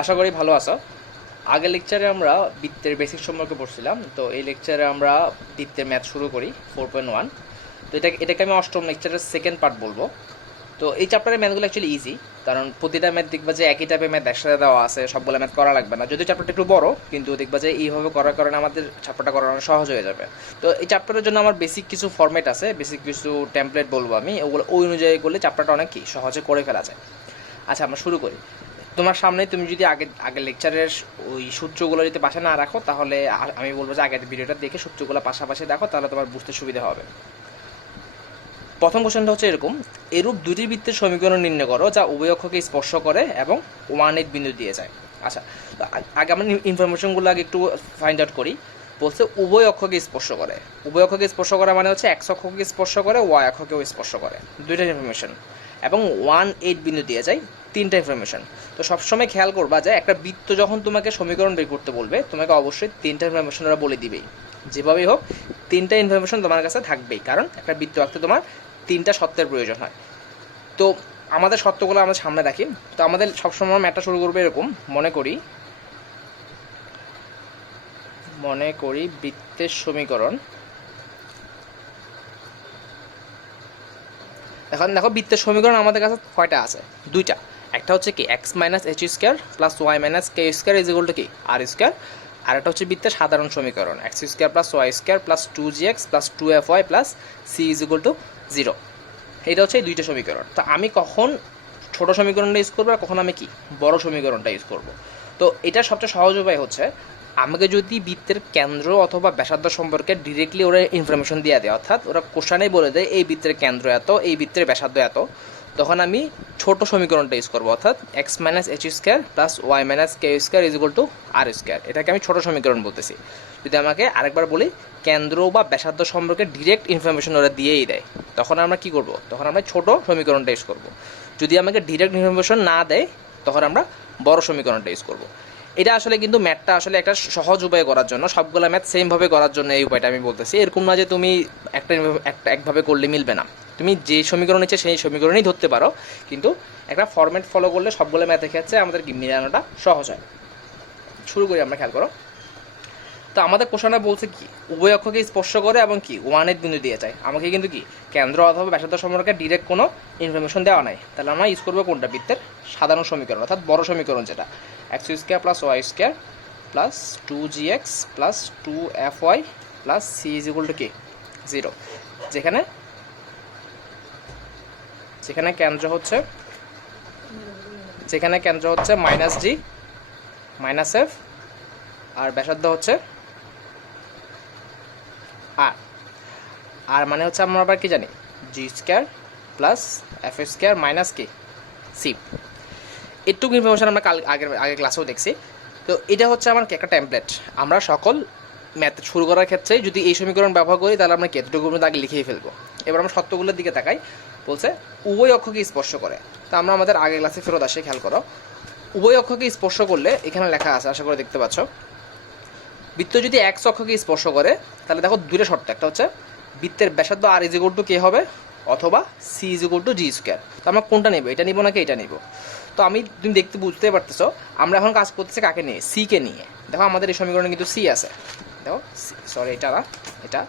আশা করি ভালো আছো। আগের লেকচারে আমরা বৃত্তের বেসিক সম্পর্কে পড়ছিলাম, তো এই লেকচারে আমরা বৃত্তের ম্যাথ শুরু করি 4.1। তো এটাকে আমি অষ্টম লেকচারের সেকেন্ড পার্ট বলবো। তো এই চ্যাপ্টারের ম্যাথগুলো অ্যাকচুয়ালি ইজি, কারণ প্রতিটা ম্যাথ দেখবা যে একই টাইপের ম্যাথ একসাথে দেওয়া আছে, সবগুলো ম্যাথ করা লাগবে না। যদিও চ্যাপ্টারটা একটু বড়, কিন্তু দেখবা যে এইভাবে করার কারণে আমাদের চ্যাপ্টারটা করানো সহজ হয়ে যাবে। তো এই চ্যাপ্টারের জন্য আমার বেসিক কিছু ফরম্যাট আছে, বেসিক কিছু টেমপ্লেট বলবো আমি, ওগুলো ওই অনুযায়ী করলে চ্যাপ্টারটা অনেক কি সহজে করে ফেলা যায়। আচ্ছা, আমরা শুরু করি। তোমার সামনে তুমি যদি আগের লেকচারের ওই সূত্রগুলো যদি পাশে না রাখো, তাহলে আমি বলবো যে আগের ভিডিওটা দেখে সূত্রগুলো পাশাপাশি দেখো, তাহলে তোমার বুঝতে সুবিধা হবে। প্রথম কোশ্চেনটা হচ্ছে এরকম: এরূপ দুটি বৃত্তের সমীকরণ নির্ণয় করো যা উভয় অক্ষকে স্পর্শ করে এবং 1 বিন্দু দিয়ে যায়। আচ্ছা, তো আগে আমরা ইনফরমেশনগুলো আগে একটু ফাইন্ড আউট করি। বলছে উভয় অক্ষকে স্পর্শ করে। উভয় অক্ষকে স্পর্শ করা মানে হচ্ছে এক্স অক্ষকে স্পর্শ করে, ওয়াই অক্ষকেও স্পর্শ করে, দুইটা ইনফরমেশন। এবং 1 বিন্দু দিয়ে যায়, তিনটা ইনফরমেশন। তো সবসময় খেয়াল করবা যে একটা বৃত্ত যখন তোমাকে সমীকরণ বের করতে বলবে, তোমাকে অবশ্যই তিনটা ইনফরমেশন ওরা বলে দিবেই। যেভাবেই হোক তিনটা ইনফরমেশন তোমার কাছে থাকবেই, কারণ একটা বৃত্ত আঁকতে তোমার তিনটা সত্যের প্রয়োজন হয়। তো আমাদের সত্যগুলো আমরা সামনে রাখি। তো আমাদের সবসময় ম্যাথটা শুরু করবে এরকম: মনে করি বৃত্তের সমীকরণ। এখন দেখো, বৃত্তের সমীকরণ আমাদের কাছে কয়টা আছে? দুইটা। একটা হচ্ছে কি x minus H square plus Y minus K square is equal to কি আর স্কোয়ার। আর একটা হচ্ছে বৃত্তের সাধারণ সমীকরণ, x square plus Y square plus 2gx plus 2fy plus c is equal to 0। এটা হচ্ছে এই দুইটা সমীকরণ। তো আমি কখন ছোট সমীকরণটা ইউজ করবো আর কখন আমি কি বড় সমীকরণটা ইউজ করব? তো এটা সবচেয়ে সহজ উপায় হচ্ছে, আমাকে যদি বৃত্তের কেন্দ্র অথবা ব্যাসার্ধ সম্পর্কে ডিরেক্টলি ওরা ইনফরমেশন দিয়ে দেয়, অর্থাৎ ওরা কোশ্চানেই বলে দেয় এই বৃত্তের কেন্দ্র এত, এই বৃত্তের ব্যাসার্ধ এত, তখন আমি ছোট সমীকরণটা ইউজ করবো, অর্থাৎ x minus H square plus Y minus K square is equal to r square. এটাকে আমি ছোট সমীকরণ বলতেছি। যদি আমাকে আরেকবার বলি কেন্দ্র বা ব্যাসার্ধ সম্পর্কে ডিরেক্ট ইনফরমেশন ওরা দিয়েই দেয়, তখন আমরা কি করব? তখন আমরা ছোট সমীকরণটা ইউজ করব। যদি আমাকে ডিরেক্ট ইনফরমেশন না দেয়, তখন আমরা বড় সমীকরণটা ইউজ করব। এটা আসলে কিন্তু ম্যাথটা আসলে একটা সহজ উপায় করার জন্য, সবগুলো ম্যাথ সেমভাবে করার জন্য এই উপায়টা আমি বলতেছি। এরকম না যে তুমি একভাবে করলে মিলবে না, তুমি যে সমীকরণ ইচ্ছে সেই সমীকরণই ধরতে পারো, কিন্তু একটা ফরম্যাট ফলো করলে সবগুলো ম্যাথের ক্ষেত্রে আমাদের মিলানোটা সহজ হয়। শুরু করি আমরা, খেয়াল করো। তো আমাদের কোশ্চেনে বলছে কি উভয় অক্ষকে স্পর্শ করে এবং কি 1 বিন্দু দিয়ে যায়। আমাকে কিন্তু কি কেন্দ্র অথবা ব্যাসার্ধ সম্পর্কে ডিরেক্ট কোনো ইনফরমেশন দেওয়া নাই। তাহলে আমরা ইউজ করবো কোনটা? বৃত্তের সাধারণ সমীকরণ, অর্থাৎ বড় সমীকরণ, যেটা x square plus Y square plus 2gx plus 2fy plus c is equal to কি 0। যেখানে যেখানে কেন্দ্র হচ্ছে মাইনাস জি মাইনাস এফ, আর ব্যাসার্ধ হচ্ছে আর। আর মানে হচ্ছে আমরা আবার কি জানি, G square plus F square minus কি সি। এটুকু ইনফরমেশন আমরা আগের ক্লাসেও দেখছি। তো এটা হচ্ছে আমার একটা টেমপ্লেট। আমরা সকল ম্যাথ শুরু করার ক্ষেত্রে যদি এই সমীকরণ ব্যবহার করি, তাহলে আমরা এতটুকু আগে লিখেই ফেলবো। এবার আমরা সত্যগুলোর দিকে তাকাই। বলছে উভয় অক্ষকে স্পর্শ করে। তো আমরা আমাদের আগের ক্লাসে ফেরত আসে, খেয়াল করো। উভয় অক্ষকে স্পর্শ করলে এখানে লেখা আছে, আশা করে দেখতে পাচ্ছ। বৃত্ত যদি এক্স অক্ষকে স্পর্শ করে, তাহলে দেখো দুইটা শর্ত। একটা হচ্ছে বৃত্তের ব্যাসার্ধ r is equal to k হবে, অথবা c is equal to G square. তো আমরা কোনটা নেব? এটা নিব নাকি এটা নিব? তো তুমি বুঝতে পারতেছো আমরা এখন কাজ করতেছি কাকে নিয়ে? সি কে নিয়ে। দেখো আমাদের এই সমীকরণে কিন্তু সি আছে। দেখো, সরি এটা না, এটা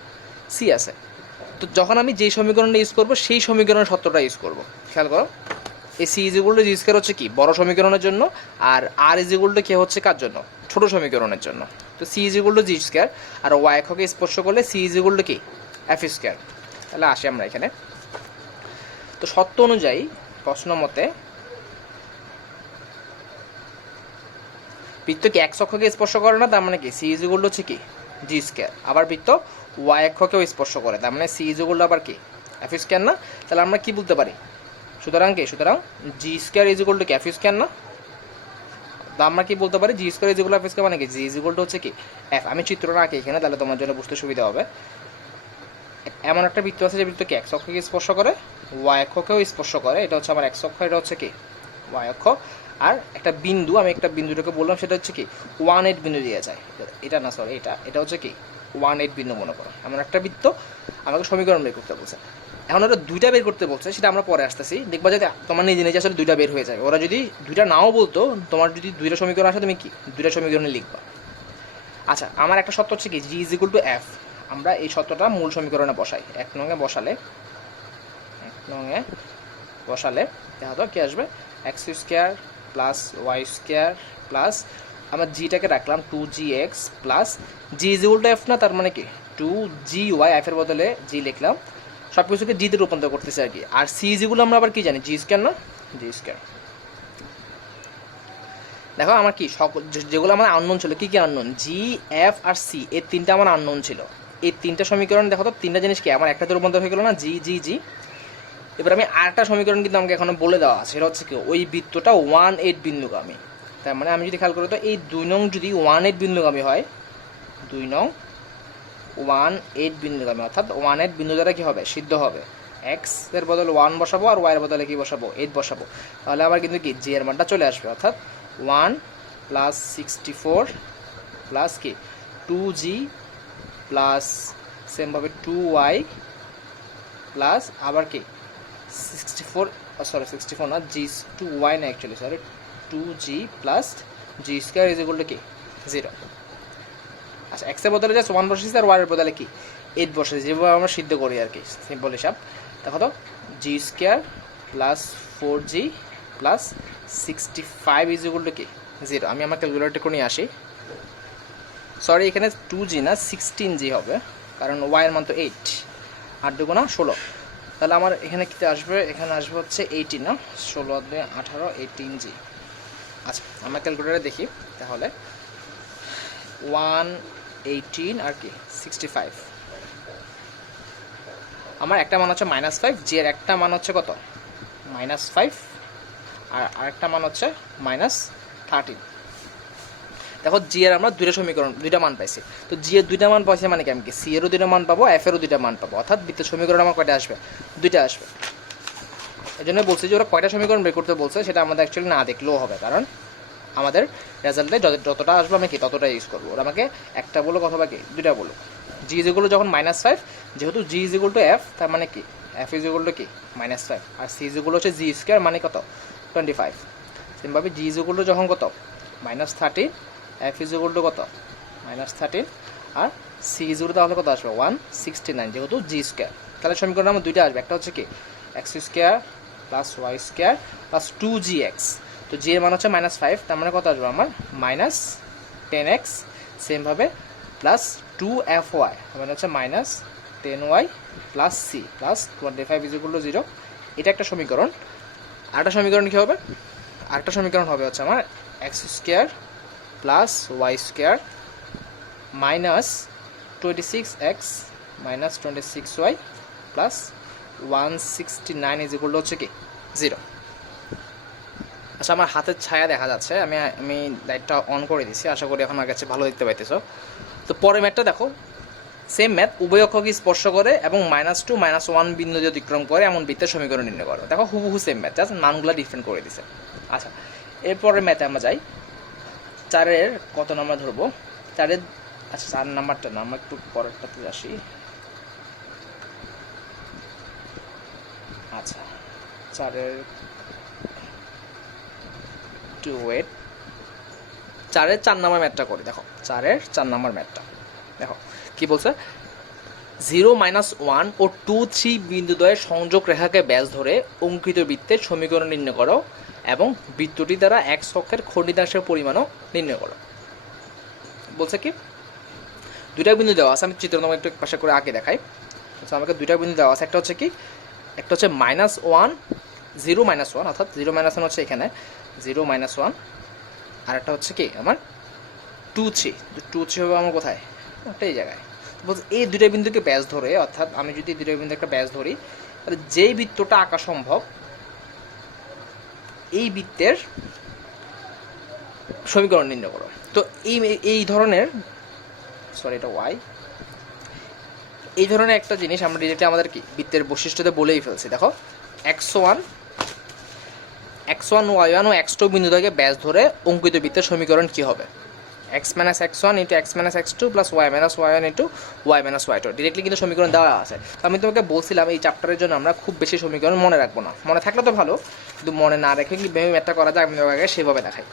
সি আছে। তো যখন আমি যেই সমীকরণটা ইউজ করবো সেই সমীকরণের সত্যটা ইউজ করবো। খেয়াল করো, এই C is equal to G square হচ্ছে কি বড় সমীকরণের জন্য, R is equal to K হচ্ছে কার জন্য? ছোট সমীকরণের জন্য। তো C is equal to G square, আর ওয়াই অক্ষকে স্পর্শ করলে সি ইজ ইকুয়াল টু কি এফ স্কোয়ার। তাহলে আসি আমরা এখানে। তো সত্য অনুযায়ী প্রশ্ন মতে বৃত্ত কি এক্স অক্ষকে স্পর্শ করে না, তার মানে কি সি ইজ ইকুয়াল টু হচ্ছে কি জি স্কোয়ার। আবার বৃত্ত ওয়াই অক্ষকেও স্পর্শ করে, তার মানে সি ইজ ইকুয়াল টু আবার কি এফ স্কোয়ার না? তাহলে আমরা কি বলতে পারি? সুতরাং G square is equal to কি এফ স্কোয়ার না? আমরা কি বলতে পারি? G square is equal to F square, মানে কি জি ইজ ইকুয়াল টু হচ্ছে কি এফ। আমি চিত্রটা আঁকি এখানে, তাহলে তোমার জন্য বুঝতে সুবিধা হবে। এমন একটা বৃত্ত আছে যে বৃত্তকে এক্স অক্ষকে স্পর্শ করে, ওয়াই অক্ষকেও স্পর্শ করে। এটা হচ্ছে আমার এক্স অক্ষ, এটা হচ্ছে কি ওয়াই অক্ষ। আর একটা বিন্দু, আমি একটা বিন্দুটাকে বললাম, সেটা হচ্ছে কি 1 বিন্দু দিয়ে যায়। এটা না, সরি, এটা হচ্ছে কি 1 বিন্দু মনে করো। এমন একটা বৃত্ত আমাকে সমীকরণ বের করতে বলছে। এখন ওরা দুইটা বের করতে বলছে, সেটা আমরা পরে আসতেছি, দেখবা যে তোমার নিজে নিজে আসলে দুইটা বের হয়ে যায়। ওরা যদি দুইটা নাও বলতো, তোমার যদি দুইটা সমীকরণ আসে, তুমি কি দুইটা সমীকরণে লিখবা। আচ্ছা, আমার একটা সত্য হচ্ছে কি জি ইজ ইকুয়াল টু এফ। আমরা এই সত্যটা মূল সমীকরণে বসাই। 1 নং এ বসালে দেখা তো কি আসবে, x square plus Y square plus আমার জিটাকে রাখলাম 2gx plus g is equal to f না, তার মানে কি 2gy, এফের বদলে জি লিখলাম, সব কিছুকে জিতে রূপান্তর করতেছে আর কি। আর সি যেগুলো আমরা আবার কি জানি, জি স্কোয়ার না, জি স্কোয়ার। দেখো আমার কি সকল যেগুলো আমার আননোন ছিল, কি কি আননোন, জি এফ আর সি, এই তিনটা আমার আননোন ছিল। এই তিনটা সমীকরণ দেখো তো, তিনটা জিনিস কি আমার একটাতে রূপান্তর হয়ে গেল না, জি জি জি। এবার আমি আরেকটা সমীকরণ কিন্তু আমাকে এখন বলে দেওয়া আছে, সেটা হচ্ছে কি ওই বৃত্তটা 1-8 বিন্দুগামী। তার মানে আমি যদি খেয়াল করি তো এই 2 নং যদি 1-8 বিন্দুগামী হয়, 2 নং 1-8 বিন্দুগামী, অর্থাৎ 1-8 বিন্দু দ্বারা কি হবে, সিদ্ধ হবে। এক্স এর বদলে 1 বসাবো আর ওয়াই এর বদলে কি বসাবো, 8 বসাবো, তাহলে আমার কিন্তু কি জি এর মানটা চলে আসবে, অর্থাৎ 1 প্লাস 64 প্লাস কি 2g প্লাস সেমভাবে 2y প্লাস আবার কি 64 না, জি 2y না actually, sorry 2g plus G square is equal to কি 0। আচ্ছা, এক্সের বদলে জাস্ট 1 বসেছি আর ওয়াই এর বদলে কি 8 বসেছি, যেভাবে আমরা সিদ্ধ করি আর কি, সিম্পল হিসাব। দেখো তো G square plus 4g plus 65 is equal to কি 0। আমি আমার ক্যালকুলেটর করে নিয়ে আসি, সরি এখানে 2g না 16g হবে, কারণ ওয়াই এর মান তো 8, 8 দুগুণা 16, তাহলে আমার এখানে কী আসবে, এখানে আসবে হচ্ছে 18 না, 16 2 18 18g। আচ্ছা, আমরা ক্যালকুলেটারে দেখি তাহলে 118 আর কি 65, আমার একটা মান হচ্ছে -5, জি এর একটা মান হচ্ছে কত -5, আর আরেকটা মান হচ্ছে -13। দেখো জি এর আমরা দুইটা মান পাইছি, তো জি এর দুইটা মান পাইছি মানে কি আমি কি সি এরও দুইটা মান পাবো, এফ এরও দুইটা মান পাবো, অর্থাৎ বৃত্তের সমীকরণ আমার কয়টা আসবে, দুইটা আসবে। এই জন্য বলছি যে ওরা কয়টা সমীকরণ বের করতে বলছে সেটা আমাদের অ্যাকচুয়ালি না দেখলেও হবে, কারণ আমাদের রেজাল্টে যতটা আসবে আমি কি ততটা ইউজ করবো। ওরা আমাকে একটা বলো অথবা কি দুইটা বলো। জি ইজ ইকুয়াল টু যখন -5, যেহেতু জি ইজ ইকুয়াল টু এফ, তার মানে কি এফ ইজ ইকুয়াল টু কি -5, আর সি ইজ ইকুয়াল হচ্ছে জি স্কোয়ার মানে কত 25। সেমভাবে জি ইজ ইকুয়াল টু যখন কত -30, এফ ইজ ইকুয়াল টু কত -13, আর সি ইজ ইকুয়াল তাহলে কত আসবে 169, যেহেতু জি স্কোয়ার। তাহলে সমীকরণ আমার দুইটা আসবে, একটা হচ্ছে কি x square plus Y square plus 2gx, তো জি এর মান হচ্ছে -5, তার মানে কত আসবে আমার -10x, সেমভাবে প্লাস 2fy মানে হচ্ছে -10y plus c plus 25 is equal to 0। এটা একটা সমীকরণ। আরেকটা সমীকরণ কী হবে, আরেকটা সমীকরণ হবে হচ্ছে আমার x square plus Y square -26x -26y plus 169 is equal to হচ্ছে কি 0। আচ্ছা, আমার হাতের ছায়া দেখা যাচ্ছে, আমি লাইটটা অন করে দিছি, আশা করি এখন আমার কাছে ভালো দেখতে পাইতেছো। তো পরের ম্যাথটা দেখো, সেম ম্যাথ, উভয় অক্ষকে স্পর্শ করে এবং -2 -1 বিন্দু দিয়ে অতিক্রম করে এমন বৃত্তের সমীকরণ নির্ণয় করো। দেখো হুবহু সেম ম্যাথ, জাস্ট মানগুলো ডিফারেন্ট করে দিছে। আচ্ছা, এরপরের ম্যাথে আমরা যাই, 4-এর কত নাম্বার ধরবো, 4-এর আচ্ছা 4 নাম্বারটা না, আমরা একটু পরেরটাতে আসি। আচ্ছা, 4-এর টু ওয়েট, 4-এর 4 নাম্বার ম্যাথটা করি। দেখো 4-এর 4 নাম্বার ম্যাথটা দেখো কি বলছে, 0 -1 ও 2 3 বিন্দুদ্বয়ের সংযোগ রেখাকে ব্যাস ধরে অঙ্কিত বৃত্তের সমীকরণ নির্ণয় করো এবং বৃত্তটি দ্বারা এক অক্ষের খণ্ডিতাংশের পরিমাণও নির্ণয় করো। বলছে কি দুইটা বিন্দু দেওয়া আছে, আমি চিত্র তোমাকে একটু পাশে করে আঁকে দেখাই। আচ্ছা, আমাকে দুইটা বিন্দু দেওয়া আছে, একটা হচ্ছে কি একটা হচ্ছে -1 0 -1, অর্থাৎ 0 -1 হচ্ছে এখানে 0 -1, আর একটা হচ্ছে কি আমার 2 3, 2 3 হবে আমার কোথায়, একটা এই জায়গায়। বলছে এই দুইটা বিন্দুকে ব্যাস ধরে, অর্থাৎ আমি যদি দুইটা বিন্দু একটা ব্যাস ধরি, তাহলে যেই বৃত্তটা আঁকা সম্ভব এই বৃত্তের সমীকরণ নির্ণয় করো। তো এই ধরনের, সরি এটা ওয়াই, এই ধরনের একটা জিনিস আমরা ডিরেক্টলি আমাদের কি বৃত্তের বৈশিষ্ট্যতে বলেই ফেলছি। দেখো x1 y1 ও x2 বিন্দু থেকে ব্যাস ধরে অঙ্কিত বৃত্তের সমীকরণ কি হবে। X minus x one into x minus x two plus Y minus y one into y minus y two. Directly কিন্তু সমীকরণ দেওয়া আছে। তো আমি তোমাকে বলছিলাম এই চ্যাপ্টারের জন্য আমরা খুব বেশি সমীকরণ মনে রাখবো না, মনে থাকলে তো ভালো, কিন্তু মনে না রেখে কীভাবে ম্যাথটা করা যায় আমি তোমাকে সেভাবে দেখাই।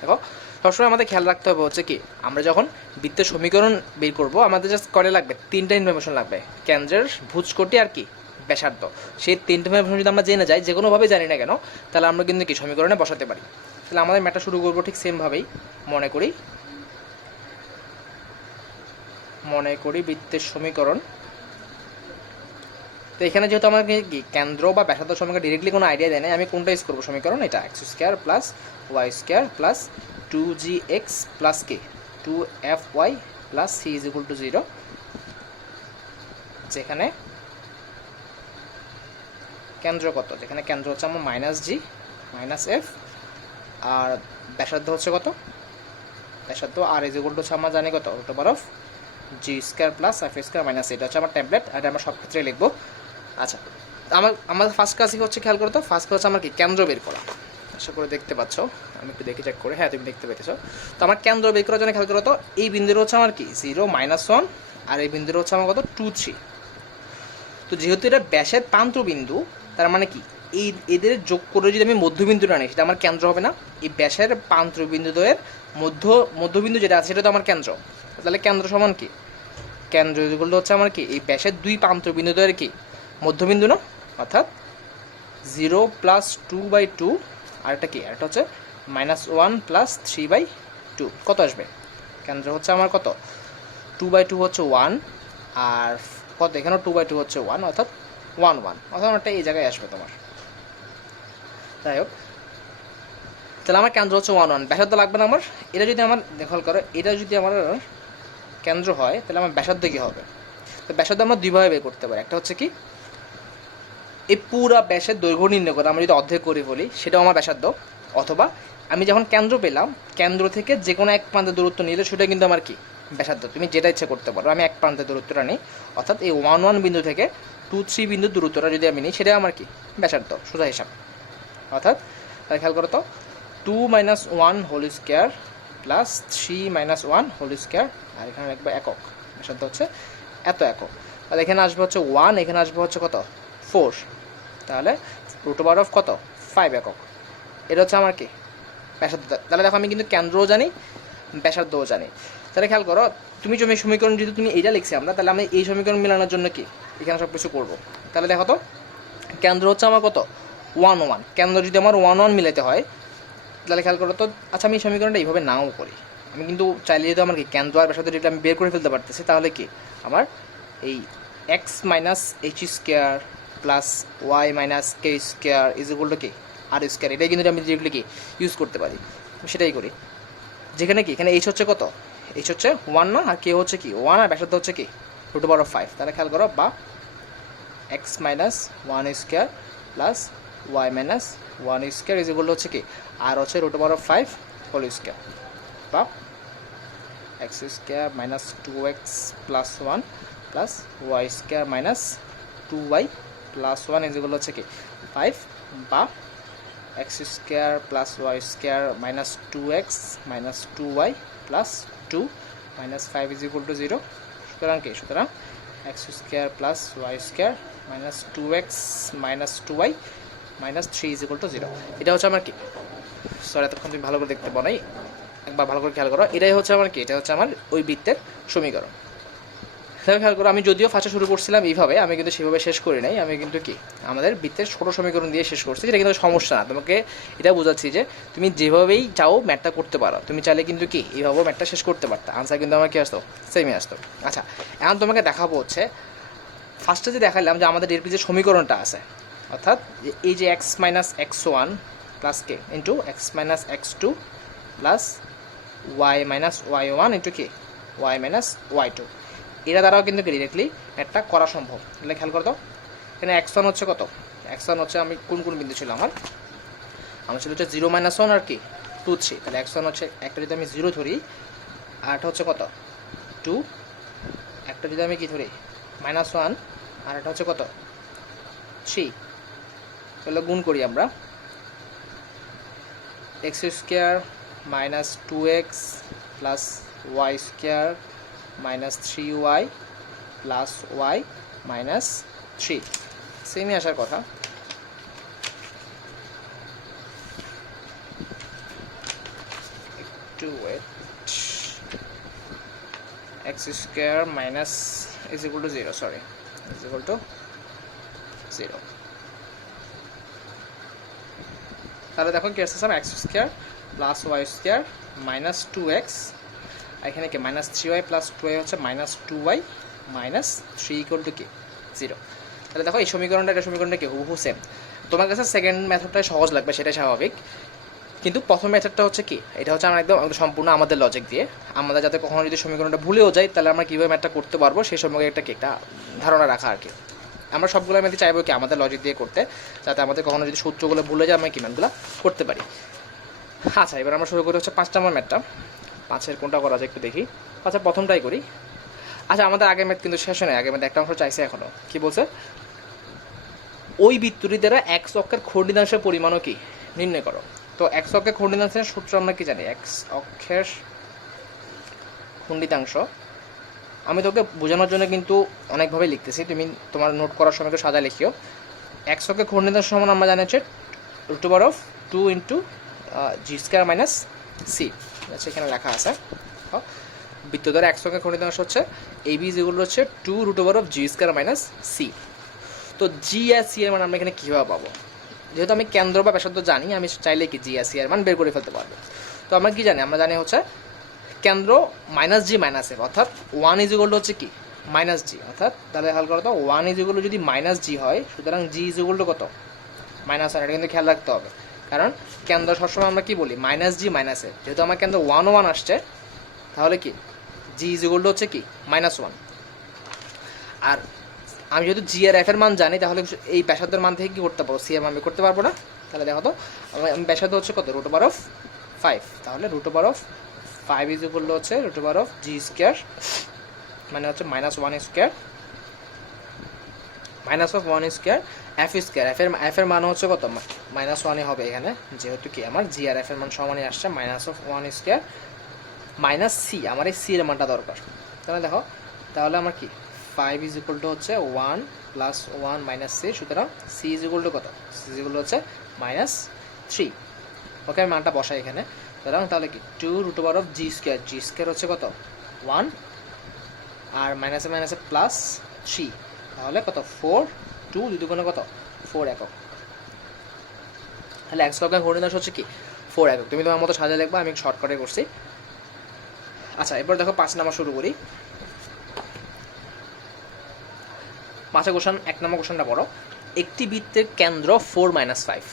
দেখো সবসময় আমাদের খেয়াল রাখতে হবে হচ্ছে কি, আমরা যখন বৃত্তের সমীকরণ বের করবো আমাদের জাস্ট করে লাগবে তিনটা ইনফরমেশন লাগবে, কেন্দ্রের, ভুজকোটি আর কি ব্যাসার্ধ। সেই তিনটা ইনফরমেশন যদি আমরা জেনে যাই, যে কোনোভাবে জানি না কেন, তাহলে আমরা কিন্তু কি সমীকরণে বসাতে পারি। তাহলে আমাদের ম্যাথটা শুরু করবো ঠিক সেমভাবেই। মনে করি বৃত্তের সমীকরণ। তো এখানে যেহেতু আমাকে কি কেন্দ্র বা ব্যাসার্ধ সমীকরণ ডিরেক্টলি কোনো আইডিয়া দেয় না, আমি কোনটা ইউজ করবো সমীকরণ, এটা x square plus Y square plus 2gx plus কে 2fy plus c is equal to 0, যেখানে কেন্দ্র কত, যেখানে কেন্দ্র হচ্ছে আমার মাইনাস জি মাইনাস এফ, আর ব্যাসার্ধ হচ্ছে কত, ব্যাসার্ধ আর ইজ ইকুয়াল টু হচ্ছে আমরা জানি কত root over of g square plus F square minus, এটা হচ্ছে আমার টেমপ্লেট, এটা আমরা সব ক্ষেত্রে লিখবো। আচ্ছা, আমাদের ফার্স্ট কাজই হচ্ছে, খেয়াল করো তো, ফার্স্ট কাজ হচ্ছে আমার কি কেন্দ্র বের করা। আশা করে দেখতে পাচ্ছ, আমি একটু দেখে চেক করে, হ্যাঁ তুমি দেখতে পেতেছো। তো আমার কেন্দ্র বের করার জন্য খেয়াল করো তো, এই বিন্দুর হচ্ছে আমার কি 0 -1, আর এই বিন্দুর হচ্ছে আমার কত 2 3। তো যেহেতু এটা ব্যাসের প্রান্তবিন্দু, তার মানে কি এদের যোগ করে যদি আমি মধ্যবিন্দুটা নিই, সেটা আমার কেন্দ্র হবে না। এই ব্যাসের প্রান্তবিন্দুদ্বয়ের মধ্যবিন্দু যেটা আছে সেটা তো আমার কেন্দ্র। তাহলে কেন্দ্র সমান কি, কেন্দ্র যেগুলো হচ্ছে আমার কি এই ব্যাসের দুই প্রান্তবিন্দুদ্বয়ের কি মধ্যবিন্দু না, অর্থাৎ 0 + 2/2, আর এটা কি, আর এটা হচ্ছে -1 + 3/2, কত আসবে, কেন্দ্র হচ্ছে আমার কত 2/2 হচ্ছে 1, আর কত এখানেও 2/2 হচ্ছে 1, অর্থাৎ 1 1, অর্থাৎ একটা এই জায়গায় আসবে তোমার। যাই হোক, তাহলে আমার কেন্দ্র হচ্ছে 1 1, ব্যাসার্ধ লাগবে না আমার। এটা যদি আমার খেয়াল করো, এটা যদি আমার কেন্দ্র হয়, তাহলে আমার ব্যাসার্ধ কী হবে। তো ব্যাসার্ধ আমরা দুইভাবে বের করতে পারি, একটা হচ্ছে কি এই পুরা ব্যাসের দৈর্ঘ্য নির্ণয় করে আমরা যদি অর্ধেক করে বলি, সেটাও আমার ব্যাসার্ধ। অথবা আমি যখন কেন্দ্র পেলাম, কেন্দ্র থেকে যে কোনো এক প্রান্তের দূরত্ব নিলে সেটা কিন্তু আমার কি ব্যাসার্ধ। তুমি যেটা ইচ্ছে করতে পারো, আমি এক প্রান্তের দূরত্বটা নিই, অর্থাৎ এই 1 1 বিন্দু থেকে 2 3 বিন্দুর দূরত্বটা যদি আমি নিই, সেটা আমার কি ব্যাসার্ধ, সোজা হিসাব। অর্থাৎ তাহলে খেয়াল করো তো, 2 - 1 হোল স্কোয়ার প্লাস 3 - 1 হোল স্কোয়ার, আর এখানে রাখবো একক, ব্যাসার্ধ হচ্ছে এত একক। তাহলে এখানে আসবে হচ্ছে 1, এখানে আসবে হচ্ছে কত 4, তাহলে রুট ওভার অফ কত 5 একক। এটা হচ্ছে আমার কি ব্যাসার্ধ। তাহলে দেখো আমি কিন্তু কেন্দ্রও জানি, ব্যাসার্ধও জানি। তাহলে খেয়াল করো, তুমি জমি সমীকরণ যদি তুমি এইটা লিখছি আমরা, তাহলে আমি এই সমীকরণ মেলানোর জন্য কি এখানে সব কিছু করবো। তাহলে দেখো তো, কেন্দ্র হচ্ছে আমার কত 1 1, কেন্দ্র যদি আমার 1 1 মিলাতে হয়, তাহলে খেয়াল করো তো। আচ্ছা, আমি এই সমীকরণটা এইভাবে নাও করি, আমি কিন্তু চাইলে যদি আমার কি কেন্দ্র আর ব্যাসার্ধ যদি আমি বের করে ফেলতে পারতেছি, তাহলে কি আমার এই x - h square plus Y minus K square is equal to কি আর স্কোয়ার, এটাই কিন্তু আমি ডিরেক্টলি কি ইউজ করতে পারি, সেটাই করি। যেখানে কি এখানে এইচ হচ্ছে কত, এইচ হচ্ছে 1 না, আর কে হচ্ছে কি 1, আর ব্যাসার্ধ হচ্ছে কি রুট ওভার অফ 5। তাহলে খেয়াল করো, বা x - 1 square plus Y minus 1 square is equal হচ্ছে কি আর হচ্ছে root over of 5 whole square, বা x square minus 2x plus 1 plus Y square minus 2y plus 1 is equal হচ্ছে কি 5, বা x square plus Y square minus 2x minus 2y plus 2 minus 5 is equal to 0। সুতরাং কি, সুতরাং x square plus Y square minus 2x minus 2y minus 3 is equal to 0। এটা হচ্ছে আমার কি, সরি এতক্ষণ তুমি ভালো করে দেখতে পাও নাই, একবার ভালো করে খেয়াল করো, এটাই হচ্ছে আমার কি, এটা হচ্ছে আমার ওই বৃত্তের সমীকরণ। খেয়াল করো, আমি যদিও ফার্স্টে শুরু করছিলাম এইভাবে, আমি কিন্তু সেভাবে শেষ করি নাই, আমি কিন্তু কি আমাদের বৃত্তের ছোটো সমীকরণ দিয়ে শেষ করছি। এটা কিন্তু সমস্যা না, তোমাকে এটা বোঝাচ্ছি যে তুমি যেভাবেই চাও ম্যাথটা করতে পারো, তুমি চাইলে কিন্তু কি এইভাবেও ম্যাথটা শেষ করতে পারতো, আনসার কিন্তু আমার কি আসতো সেমই আসতো। আচ্ছা, এখন তোমাকে দেখাবো হচ্ছে ফার্স্টে যে দেখালাম যে আমাদের এর যে সমীকরণটা আছে, অর্থাৎ এই যে x - x1 plus K into x - x2 plus y - y1 into কি y - y2, এটা দ্বারাও কিন্তু ডিরেক্টলি ম্যাথটা করা সম্ভব। তাহলে খেয়াল করো তো, এখানে x1 হচ্ছে কত, x1 হচ্ছে আমি কোন কোন বিন্দু ছিল আমার ছিল হচ্ছে 0 - 1 আর কি 2 3। তাহলে x1 হচ্ছে একটা যদি আমি 0 ধরি, আর এটা হচ্ছে কত 2, একটা যদি আমি কি ধরি -1, আর এটা হচ্ছে কত 3। তাহলে গুণ করি আমরা, x square minus 2x plus Y square minus 3y plus Y minus 3, সেমই আসার কথা। একটু wait, x square minus is equal to 0, sorry, is equal to 0। তাহলে দেখো কি আসছে, x square plus Y square minus 2x, এখানে কি মাইনাস 3y প্লাস 2y হচ্ছে minus 2y minus 3 equal to কি 0। তাহলে দেখো এই সমীকরণটা এটা সমীকরণটা কি হুবহু সেম। তোমার কাছে সেকেন্ড মেথডটাই সহজ লাগবে, সেটাই স্বাভাবিক, কিন্তু প্রথম মেথডটা হচ্ছে কি, এটা হচ্ছে আমরা একদম সম্পূর্ণ আমাদের লজিক দিয়ে, আমাদের যাতে কখনো যদি সমীকরণটা ভুলেও যাই তাহলে আমরা কীভাবে ম্যাথটা করতে পারবো সেই সম্পর্কে একটা কি একটা ধারণা রাখা আর কি। আমরা সবগুলো ম্যাথই চাইবো কি আমাদের লজিক দিয়ে করতে, যাতে আমাদের কখনো যদি সূত্রগুলো ভুলে যায় আমরা কি ম্যাথগুলো করতে পারি। আচ্ছা, এবার আমরা শুরু করি হচ্ছে 5 নম্বর ম্যাথটা। 5-এর কোনটা করা যায় একটু দেখি। আচ্ছা, প্রথমটাই করি। আচ্ছা, আমাদের আগের ম্যাথ কিন্তু শেষ নয়, আগের ম্যাথ একটা অংশ চাইছে এখনও। কি বলছে, ওই বৃত্তটি দ্বারা এক্স অক্ষের খণ্ডিতাংশের পরিমাণও কি নির্ণয় করো। তো এক্স অক্ষের খণ্ডিতাংশের সূত্র আমরা কি জানি, এক্স অক্ষের খণ্ডিতাংশ আমি তোকে বোঝানোর জন্য কিন্তু অনেকভাবে লিখতেছি, তুমি তোমার নোট করার সময় একটু সাজা লিখিও। এক্স অক্ষের খণ্ডিতাংশ সমান আমরা জানি হচ্ছে √2 into G square minus C, আচ্ছা এখানে লেখা আছে। বৃত্ত দ্বারা এক্স অক্ষের খণ্ডিতাংশ হচ্ছে এবি যেগুলো হচ্ছে 2√g স্কোয়ার মাইনাস সি। তো জি আর সি এর মান আমরা এখানে কীভাবে পাবো, যেহেতু আমি কেন্দ্র বা ব্যাসার্ধ জানি, আমি চাইলে কি জি আর সি এর মান বের করে ফেলতে পারবো। তো আমরা কি জানি, আমরা জানি হচ্ছে কেন্দ্র মাইনাস জি মাইনাস এফ, অর্থাৎ 1 ইজ ইকুয়াল টু হচ্ছে কি মাইনাস জি, অর্থাৎ তাহলে হাল করো তো 1 ইজ ইকুয়াল টু যদি মাইনাস জি হয়, সুতরাং জি ইজ ইকুয়াল টু কত -1, এটা কিন্তু খেয়াল রাখতে হবে, কারণ কেন্দ্র সবসময় আমরা কি বলি মাইনাস জি মাইনাস এফ, যেহেতু আমার কেন্দ্র 1 আসছে তাহলে কি জি ইজ ইকুয়াল টু হচ্ছে কি -1। আর আমি যেহেতু জি আর এফ এর মান জানি, তাহলে এই ব্যাসার্ধের মান থেকে কি করতে পারবো, সি এর মান আমি করতে পারবো না। তাহলে দেখো তো আমি ব্যাসার্ধ হচ্ছে কত √5, তাহলে √5 ইজ ইকুয়াল টু হচ্ছে √g স্কোয়ার, মানে হচ্ছে -1 square -1 square F square, F এর মান হচ্ছে কত -1 হবে এখানে, যেহেতু কি আমার জি আর এফ এর মান সমানই আসছে -1 স্কোয়ার মাইনাস সি, আমার এই সি এর মানটা দরকার। তাহলে দেখো, তাহলে আমার কি 5 ইজ ইকুয়াল টু হচ্ছে 1 + 1 - c, সুতরাং সি ইজ ইকুয়াল টু কত, সি ইজ ইকুয়াল টু হচ্ছে -3। ওকে, আমি মানটা বসাই এখানে, সুতরাং তাহলে কি 2√g স্কোয়ার, জি স্কোয়ার হচ্ছে কত 1, আর মাইনাসে মাইনাসে +3, তাহলে কত 4, 2 2 দুগুণে কত 4 একক। তাহলে এক্স অক্ষের খণ্ডিতাংশ হচ্ছে কি 4 একক। তুমি তোমার মতো সাজা লিখবা, আমি শর্টকাটে করছি। আচ্ছা, এরপর দেখো 5 নাম্বার শুরু করি। 5 কোশ্চেন, 1 নম্বর কোশ্চেনটা বড়। একটি বৃত্তের কেন্দ্র 4 - 5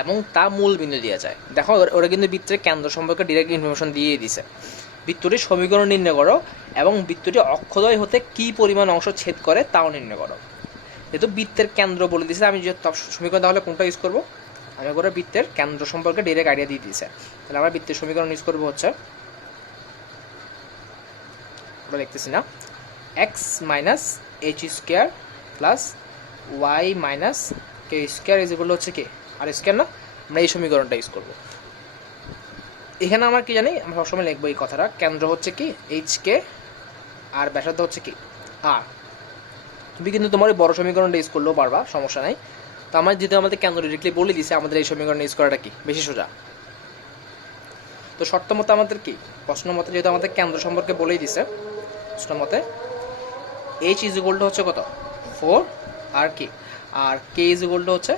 এবং তা মূল বিন্দু দেওয়া যায়। দেখো, ওরা কিন্তু বৃত্তের কেন্দ্র সম্পর্কে ডিরেক্ট ইনফরমেশন দিয়ে দিছে। বৃত্তটির সমীকরণ নির্ণয় করো এবং বৃত্তটি অক্ষদ্বয় হতে কি পরিমাণ অংশ ছেদ করে তাও নির্ণয় করো। যেহেতু বৃত্তের কেন্দ্র বলে দিছে, আমি যে সমীকরণ তাহলে কোনটা ইউজ করবো, আমি করে বৃত্তের কেন্দ্র সম্পর্কে ডিরেক্ট আইডিয়া দিয়ে দিয়েছে। তাহলে আমরা বৃত্তের সমীকরণ ইউজ করবো হচ্ছে, আমরা লিখতেছি না, x minus H square plus Y minus K square is equal হচ্ছে কি আর স্কোয়ার না, আমরা এই সমীকরণটা ইউজ করবো। এখানে আমার কি জানি, আমরা সবসময় লিখবো এই কথাটা, কেন্দ্র হচ্ছে কি এইচ কে আর ব্যাসার্ধ হচ্ছে কি আর। তুমি কিন্তু তোমার এই বড় সমীকরণটা ইউজ করলেও পারবা, সমস্যা নাই। তো আমার যেহেতু আমাদের কেন্দ্র ডিরেক্টলি বলে দিছে, আমাদের এই সমীকরণ ইউজ করাটা কি বেশি সোজা। তো শর্ত মতে আমাদের কি, প্রশ্ন মতে যেহেতু আমাদের কেন্দ্র সম্পর্কে বলেই দিছে, প্রশ্ন মতে এইচ ইজ ইকুয়াল টু হচ্ছে কত 4, আর কি আর কে ইজ ইকুয়াল টু হচ্ছে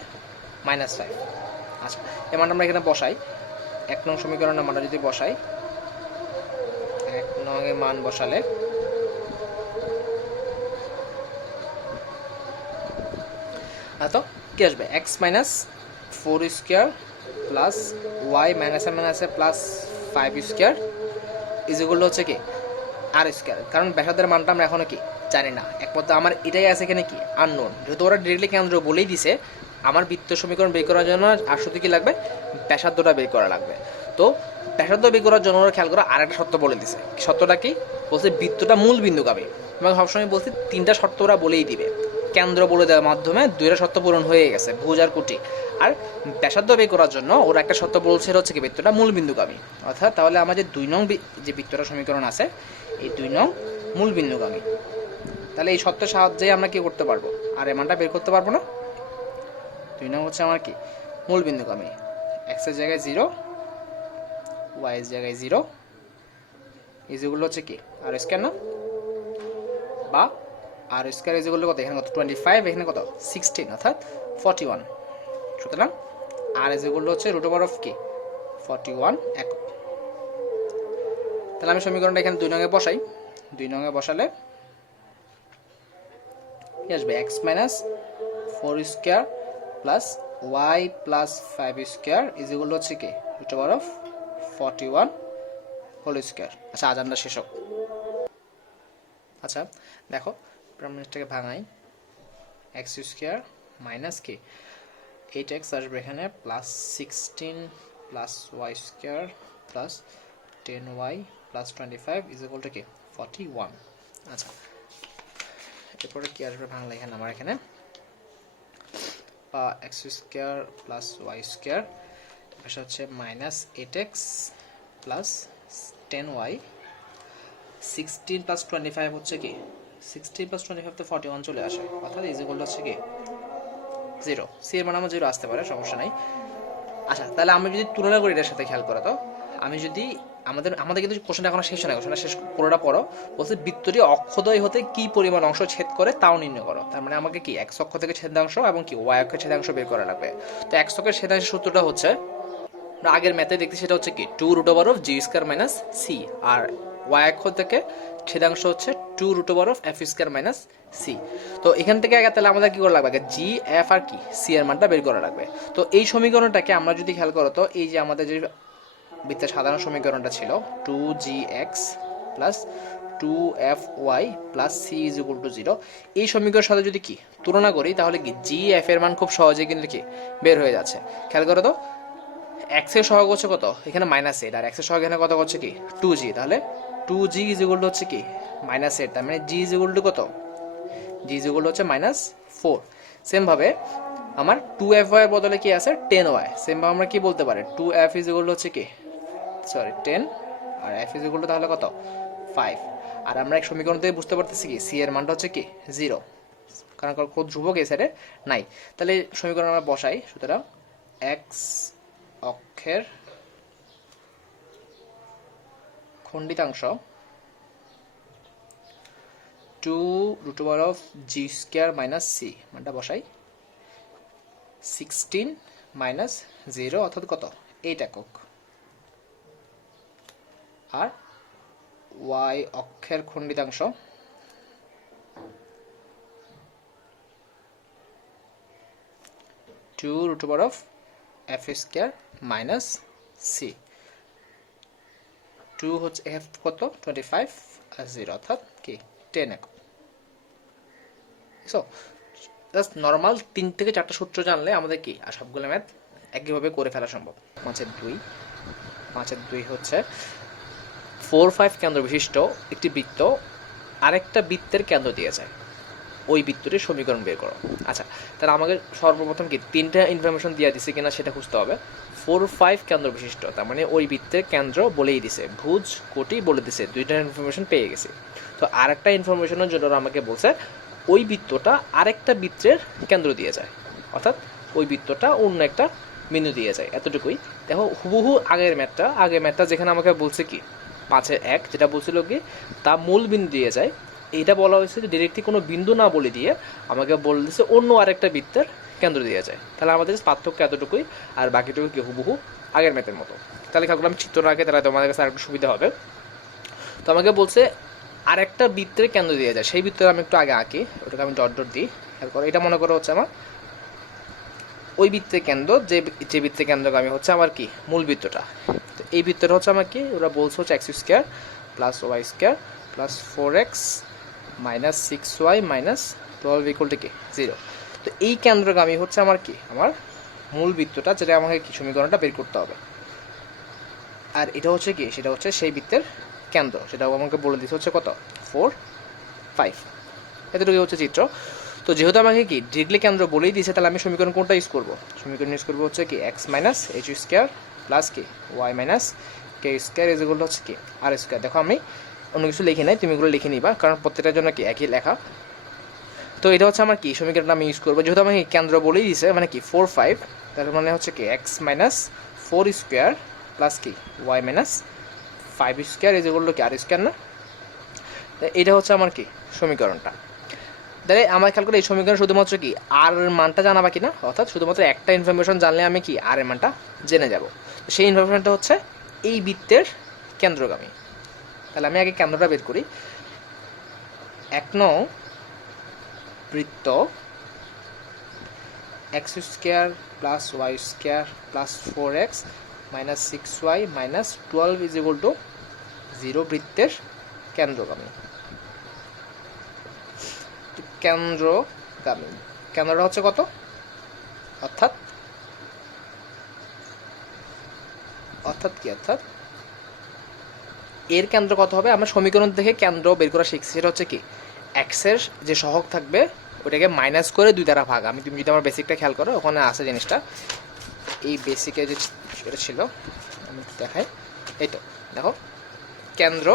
-5। আচ্ছা, এই মানটা আমরা এখানে বসাই। 1 নং সমীকরণের মানটা যদি বসাই, 1 নং এর মান বসালে তো কি আসবে, x minus 4 square plus y মাইনাসে মাইনাসে +5 স্কোয়ার ইজ ইকুয়াল টু হচ্ছে কি আর স্কোয়ার। কারণ ব্যাসার্ধের মানটা আমরা এখনো কি জানি না, একমাত্র আমার এটাই আছে এখানে কি আননোন। যেহেতু ওরা ডিরেক্টলি কেন্দ্র বলেই দিছে, আমার বৃত্ত সমীকরণ বের করার জন্য আর শুধু কি লাগবে, ব্যাসার্ধটা বের করা লাগবে। তো ব্যাসার্ধ বের করার জন্য ওরা খেয়াল করা আরেকটা শর্ত বলে দিছে। শর্তটা কি বলছে, বৃত্তটা মূল বিন্দুগামী। আমরা সবসময় বলছি 3টা শর্ত ওরা বলেই দিবে। কেন্দ্র বলে দেওয়ার মাধ্যমে দুইটা শর্ত পূরণ হয়ে গেছে, ভুজ আর কোটি। আর ব্যাসার্ধ বের করার জন্য ওরা একটা শর্ত বলছে হচ্ছে কি বৃত্তটা মূল বিন্দুগামী, অর্থাৎ তাহলে আমাদের 2 নং যে বৃত্তটা সমীকরণ আছে এই 2 নং মূল বিন্দুগামী। তাহলে এই শর্তের সাহায্যে আমরা কি করতে পারবো, আর এর মানটা বের করতে পারবো না। 2 নং হচ্ছে আমার কি মূল বিন্দুগামী, এক্স এর জায়গায় 0, ওয়াই এর জায়গায় 0, ইজিগুলো হচ্ছে কি আর স্কয়ার না, বা আর স্কয়ার ইজিগুলো কত, এখানে কত 25, এখানে কত 16 অর্থাৎ 41। সুতরাং আর ইজিগুলো হচ্ছে রুট ওভার অফ কি 41 একক। তাহলে আমি সমীকরণটা এখানে 2 নং এ বসাই। 2 নং এ বসালে কি আসবে, x minus 4 square plus Y plus 5 square ইজিগুলো হচ্ছে কি root over of 41 whole square. আচ্ছা আজানটা শেষ হোক। আচ্ছা দেখো প্রাইমটাকে ভাঙাই, এক্স স্কয়ার মাইনাস কি 8x আসবে এখানে, plus 16 plus Y square plus 10y plus 25 is equal to কি 41। আচ্ছা এরপরে কি আসবে ভাঙলে এখানে আমার এখানে x square plus Y square, এটা হচ্ছে minus 8x plus 10y, 16 plus 25 হচ্ছে কি 16 প্লাস 25 তো 41 চলে আসে, অর্থাৎ ইজ ইকুয়াল হচ্ছে কি 0। সি এর মান আমার 0 আসতে পারে, সমস্যা নাই। আচ্ছা তাহলে আমি যদি তুলনা করি এটার সাথে, খেয়াল করো তো, আমি যদি আমাদের কিন্তু কোশ্চেনটা এখনো শেষ হয় না, কোশ্চেনটা শেষ পুরোটা পড়ো। বলছে বৃত্তটি অক্ষদ্বয় হতে কি পরিমাণ অংশ ছেদ করে তাও নির্ণয় করো। তার মানে আমাকে কি এক্স অক্ষ থেকে ছেদাংশ এবং কি ওয়াই অক্ষের ছেদাংশ বের করা লাগবে। তো এক্স অক্ষের ছেদাংশের সূত্রটা হচ্ছে আমরা আগের ম্যাথে দেখতে, সেটা হচ্ছে কি 2 root over of g square minus c, আর ওয়াই অক্ষ থেকে ছেদাংশ হচ্ছে 2 root over of f square minus c. তো এখান থেকে আগে তাহলে আমাদের কি করা লাগবে, আগে জি এফ আর কি সি এর মানটা বের করা লাগবে। তো এই সমীকরণটাকে আমরা যদি খেয়াল করো তো, এই যে আমাদের যে বৃত্তের সাধারণ সমীকরণটা ছিল 2gx plus 2fy plus c is equal to 0, এই সমীকরণের সাথে যদি কি তুলনা করি তাহলে কি জি এফ এর মান খুব সহজে কিন্তু কি বের হয়ে যাচ্ছে। খেয়াল করো তো, এক্স এর সহগ হচ্ছে কত এখানে -8, আর এক্স এর সহগ এখানে কত হচ্ছে কি 2g, তাহলে 2g ইজ ইকুয়াল টু হচ্ছে কি -8, তার মানে g ইজ ইকুয়াল টু কত, g ইজ ইকুয়াল টু হচ্ছে -4। সেম ভাবে আমার 2fy এর বদলে কি আছে 10y, সেম ভাবে আমরা কি বলতে পারি 2f ইজ ইকুয়াল টু হচ্ছে কি 10 আর f ইজ ইকুয়াল টু তাহলে কত 5। আর আমরা এক সমীকরণ থেকে বুঝতে পারতেছি কি সি এর মানটা হচ্ছে কি 0, কারণ কোন ধ্রুবক এই সাইডে নাই। তাহলে সমীকরণ আমরা বসাই। সুতরাং এক্স অক্ষের খণ্ডিতাংশ 2 root over of g square minus c, মানটা বসাই 16 মাইনাস 0 অর্থাৎ কত 8 একক। আর ওয়াই অক্ষের খণ্ডিতাংশ 2 root over of f square minus c, 2 হচ্ছে এফ কত 25 আর 0 অর্থাৎ কি 10 একক। সো জাস্ট নর্মাল 3 থেকে 4টা সূত্র জানলে আমাদের কি আর সবগুলো ম্যাথ একইভাবে করে ফেলা সম্ভব। 5-এর 2 হচ্ছে 4-5 কেন্দ্র বিশিষ্ট একটি বৃত্ত আরেকটা বৃত্তের কেন্দ্র দিয়ে যায়, ওই বৃত্তটির সমীকরণ বের করো। আচ্ছা তাহলে আমাকে সর্বপ্রথম কি 3টা ইনফরমেশন দিয়ে দিছে কিনা সেটা খুঁজতে হবে। 4-5 কেন্দ্র বিশিষ্ট, তার মানে ওই বৃত্তের কেন্দ্র বলেই দিছে, ভুজ কোটি বলে দিছে, 2টা ইনফরমেশন পেয়ে গেছি। তো আরেকটা ইনফরমেশনের জন্য আমাকে বলছে ওই বৃত্তটা আরেকটা বৃত্তের কেন্দ্র দিয়ে যায়, অর্থাৎ ওই বৃত্তটা অন্য একটা বিন্দু দিয়ে যায়, এতটুকুই। দেখো হুবহু আগের ম্যাথটা যেখানে আমাকে বলছে কি 5-1 যেটা বলছিল কি তা মূল বিন্দু দিয়ে যায়, এইটা বলা হয়েছে যে ডিরেক্টলি কোনো বিন্দু না বলে দিয়ে আমাকে বলে দিচ্ছে অন্য আরেকটা বৃত্তের কেন্দ্র দিয়ে যায়। তাহলে আমাদের পার্থক্য এতটুকুই, আর বাকিটুকু কি হুবহু আগের ম্যাথের মতো। তাহলে খেয়াল করলাম চিত্র আঁকে, তাহলে তোমাদের কাছে আরেকটু সুবিধা হবে। তো আমাকে বলছে আরেকটা বৃত্তের কেন্দ্র দিয়ে যায়, সেই বৃত্তটা আমি একটু আগে আঁকি, ওটাকে আমি ডট ডট দিই। খেয়াল করো, এটা মনে করো হচ্ছে আমার ওই বৃত্তের কেন্দ্র, যে বৃত্তের কেন্দ্রগামী হচ্ছে আমার কি মূল বৃত্তটা। তো এই বৃত্তটা হচ্ছে আমার কি ওরা বলছে হচ্ছে x square plus Y square plus 4x minus 6y minus 12 equal to কি 0। তো এই কেন্দ্রগামী হচ্ছে আমার কি আমার মূল বৃত্তটা, যেটা আমাকে কি সমীকরণটা বের করতে হবে। আর এটা হচ্ছে কি সেটা হচ্ছে সেই বৃত্তের কেন্দ্র, সেটাও আমাকে বলে দিচ্ছে হচ্ছে কত 4-5, এতটুকু হচ্ছে চিত্র। তো যেহেতু আমাকে কি ডিরেক্টলি কেন্দ্র বলেই দিয়েছে, তাহলে আমি সমীকরণ কোনটা ইউজ করবো? সমীকরণ ইউজ করবো হচ্ছে কি x minus H square plus কি Y minus K square is equal to হচ্ছে কি আর স্কোয়ার। দেখো আমি অন্য কিছু লিখি নাই, তুমি এগুলো লিখে নিবা, কারণ প্রত্যেকটার জন্য কি একই লেখা। তো এটা হচ্ছে আমার কি সমীকরণটা আমি ইউজ করবো, যেহেতু আমাকে কেন্দ্র বলেই দিয়েছে মানে কি 4 5, তার মানে হচ্ছে কি এক্স মাইনাস 4 স্কোয়ার প্লাস কি Y minus 5 square is equal to কি আর স্কোয়ার না? এটা হচ্ছে আমার কি সমীকরণটা। তাহলে আমার খেয়াল করে এই সমীকরণ শুধুমাত্র কি আর এর মানটা জানা বাকি না, অর্থাৎ শুধুমাত্র একটা ইনফরমেশন জানলে আমি কি আর এর মানটা জেনে যাব। সেই ইনফরমেশনটা হচ্ছে এই বৃত্তের কেন্দ্রগামী। তাহলে আমি আগে কেন্দ্রটা বের করি। 1 নং বৃত্ত x square plus Y square plus 4x minus 6y minus 12 is equal to 0 বৃত্তের কেন্দ্রগামী। কেন্দ্রগামী কেন্দ্রটা হচ্ছে কত? অর্থাৎ কি অর্থাৎ এর কেন্দ্র কত হবে? আমরা সমীকরণ থেকে কেন্দ্র বের করা শিখছি। সেটা হচ্ছে কি এক্সের যে সহগ থাকবে ওটাকে মাইনাস করে 2 দ্বারা ভাগ। তুমি যদি আমার বেসিকটা খেয়াল করো, ওখানে আছে জিনিসটা, এই বেসিকে যে এটা ছিল আমি দেখাই। এই তো দেখো কেন্দ্র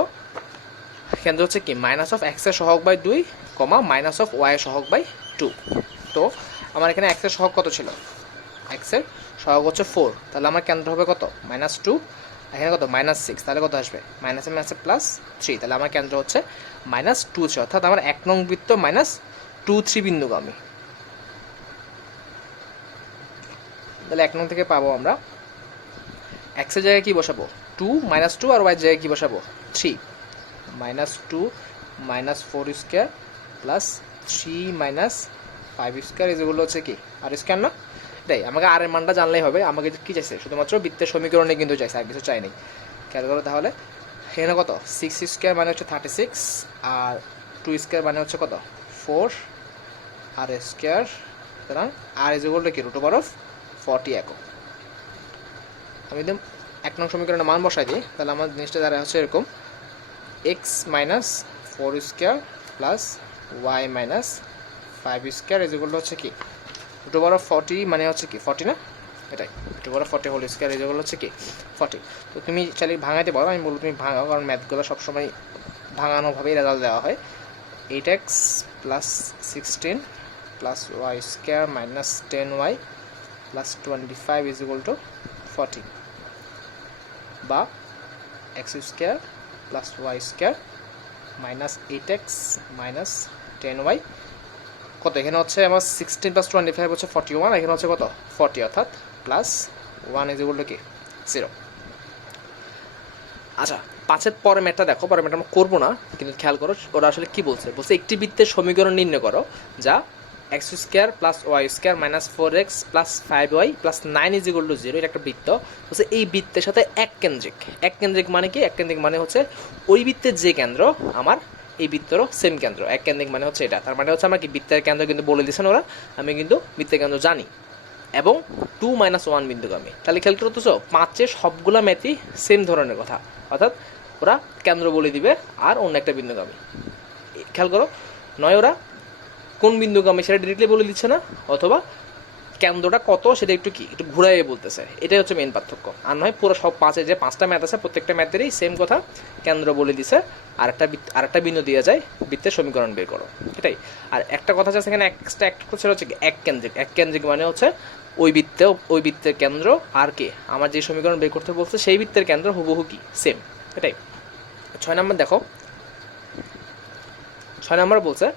হচ্ছে কি মাইনাস অফ এক্সের সহগ by 2 comma minus of y এর সহগ বাই 2। তো আমার এখানে এক্সের সহগ কত ছিল? এক্সের সহগ হচ্ছে 4, তাহলে আমার কেন্দ্র হবে কত? -2, এখানে কত? -6, তাহলে কত আসবে? মাইনাসে মাইনাসে +3, তাহলে আমার কেন্দ্র হচ্ছে -2, অর্থাৎ আমার 1 নং বৃত্ত -2 3 বিন্দুগামী। তাহলে 1 নং থেকে পাবো আমরা এক্সের জায়গায় কি বসাবো? 2 -2, আর ওয়াই জায়গায় কি বসাবো? 3 -2 -4 স্কোয়ার প্লাস 3 -5 স্কোয়ার এগুলো হচ্ছে কি আর স্কোয়ার না? এটাই আমাকে আর এর মানটা জানলেই হবে। আমাকে কি চাইছে? শুধুমাত্র বৃত্তের সমীকরণে কিন্তু চাইছে, আর কিছু চাইনি। খেয়াল করো তাহলে এখানে কত? 6 স্কোয়ার মানে হচ্ছে 36, আর 2 স্কোয়ার মানে হচ্ছে কত? 4 আর স্কোয়ার। সুতরাং আর ইজুগলটা কি √40 একক। আমি একদম 1 নং সমীকরণের মান বসাই দিই, তাহলে আমার জিনিসটা দ্বারা হচ্ছে এরকম x minus 4 square plus Y minus 5 square ইজুগলটা হচ্ছে কি √40 মানে হচ্ছে কি 40 না? এটাই √40 হোল স্কোয়ার ইজুগল হচ্ছে কি 40। তো তুমি চাইলে ভাঙাইতে পারো, আমি বলবো তুমি ভাঙাও, কারণ ম্যাথগুলো সবসময় ভাঙানোভাবেই রেজাল্ট দেওয়া হয়। 8x plus 16 plus Y square minus 10y plus 25 equal to 40, বা x square plus Y square minus 8x minus 10y কত? এখানে হচ্ছে আমার 16 প্লাস 25 হচ্ছে 41, এখানে হচ্ছে কত? 40, অর্থাৎ প্লাস 1 ইজ ইকুয়াল টু কি 0। আচ্ছা, 5-এর পরের ম্যাথটা দেখো, পরের ম্যাথটা আমরা করবো না, কিন্তু খেয়াল করো ওরা আসলে কি বলছে। একটি বৃত্তের সমীকরণ নির্ণয় করো যা x square plus Y square minus 4x plus 5y plus 9 is equal to 0। এটা একটা বৃত্ত। বলছে এই বৃত্তের সাথে এক কেন্দ্রিক মানে কি? এক কেন্দ্রিক মানে হচ্ছে ওই বৃত্তের যে কেন্দ্র আমার এই বৃত্তেরও সেম কেন্দ্র। এক কেন্দ্রিক মানে হচ্ছে এটা, তার মানে হচ্ছে আমার কি বৃত্তের কেন্দ্র কিন্তু বলে দিয়েছেন ওরা, আমি কিন্তু বৃত্তের কেন্দ্র জানি, এবং 2 - 1 বিন্দুগামী। তাহলে খেয়াল করতেছো 5-এর সবগুলা ম্যাথই সেম ধরনের কথা, অর্থাৎ ওরা কেন্দ্র বলে দিবে আর অন্য একটা বিন্দুগামী। খেয়াল করো, নয় ওরা কোন বিন্দুগামী সেটা ডিরেক্টলি বলে দিচ্ছে না, অথবা কেন্দ্রটা কত সেটা একটু ঘুরাইয়ে বলতেছে। এটাই হচ্ছে মেন পার্থক্য। আর নয় পুরো সব 5-এ যে 5টা ম্যাথ আছে প্রত্যেকটা ম্যাথেরই সেম কথা, কেন্দ্র বলে দিছে আর একটা বিন্দু দিয়ে যায়, বৃত্তের সমীকরণ বের করো, এটাই। আর একটা কথা আছে এখানে এক্সট্রা একটা সেটা হচ্ছে এক কেন্দ্রিক মানে হচ্ছে ওই বৃত্তের কেন্দ্র আর কি আমার যে সমীকরণ বের করতে বলছে সেই বৃত্তের কেন্দ্র হুবহু কি সেম, এটাই। 6 নম্বর দেখো, 6 নম্বর বলছে,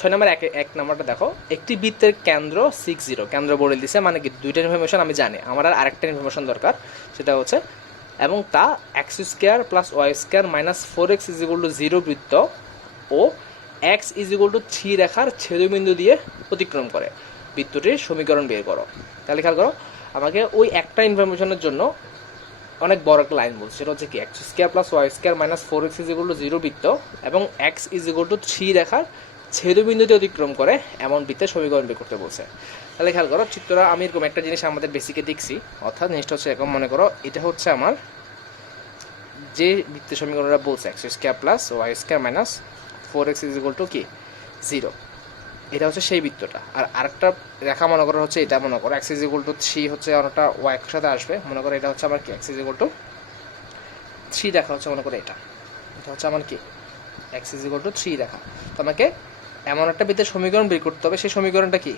6 নম্বর 1 নম্বরটা দেখো, একটি বৃত্তের কেন্দ্র 60, কেন্দ্র বলে দিছে মানে কি দুইটা ইনফরমেশন আমি জানি, আমার আর আরেকটা ইনফরমেশন দরকার, সেটা হচ্ছে এবং তা x square plus Y square minus 4x is equal to 0 বৃত্ত ও x ইজ ইকুয়াল টু 3 রেখার ছেদবিন্দু দিয়ে অতিক্রম করে, বৃত্তটির সমীকরণ বের করো। তাহলে খেয়াল করো, আমাকে ওই একটা ইনফরমেশনের জন্য অনেক বড় একটা লাইন বলছে, সেটা হচ্ছে কি x square plus Y square minus 4x is equal to 0 বৃত্ত এবং x ইজ ইকুয়াল টু 3 রেখার ছেদবিন্দুতে অতিক্রম করে এমন বৃত্তের সমীকরণ বের করতে বলছে। তাহলে খেয়াল করো চিত্রটা আমি এরকম একটা জিনিস আমাদের বেসিকে দেখছি, অর্থাৎ জিনিসটা হচ্ছে এরকম, মনে করো এটা হচ্ছে আমার যে বৃত্তের সমীকরণটা বলছে x square plus Y square minus 4x is equal to কি 0। এটা হচ্ছে সেই বৃত্তটা। আর আরেকটা রেখা মনে করো হচ্ছে এটা, মনে করো এক্স ইজ ইকুয়াল টু 3 হচ্ছে অনেকটা ওয়াই এর সাথে আসবে, মনে করো এটা হচ্ছে আমার কি এক্স ইজ ইকুয়াল টু 3 দেখা হচ্ছে, মনে করো এটা হচ্ছে আমার কি এক্স ইজ ইকুয়াল টু 3 দেখা। তো আমাকে এমন একটা বৃত্তের সমীকরণ বের করতে হবে, সেই সমীকরণটা কি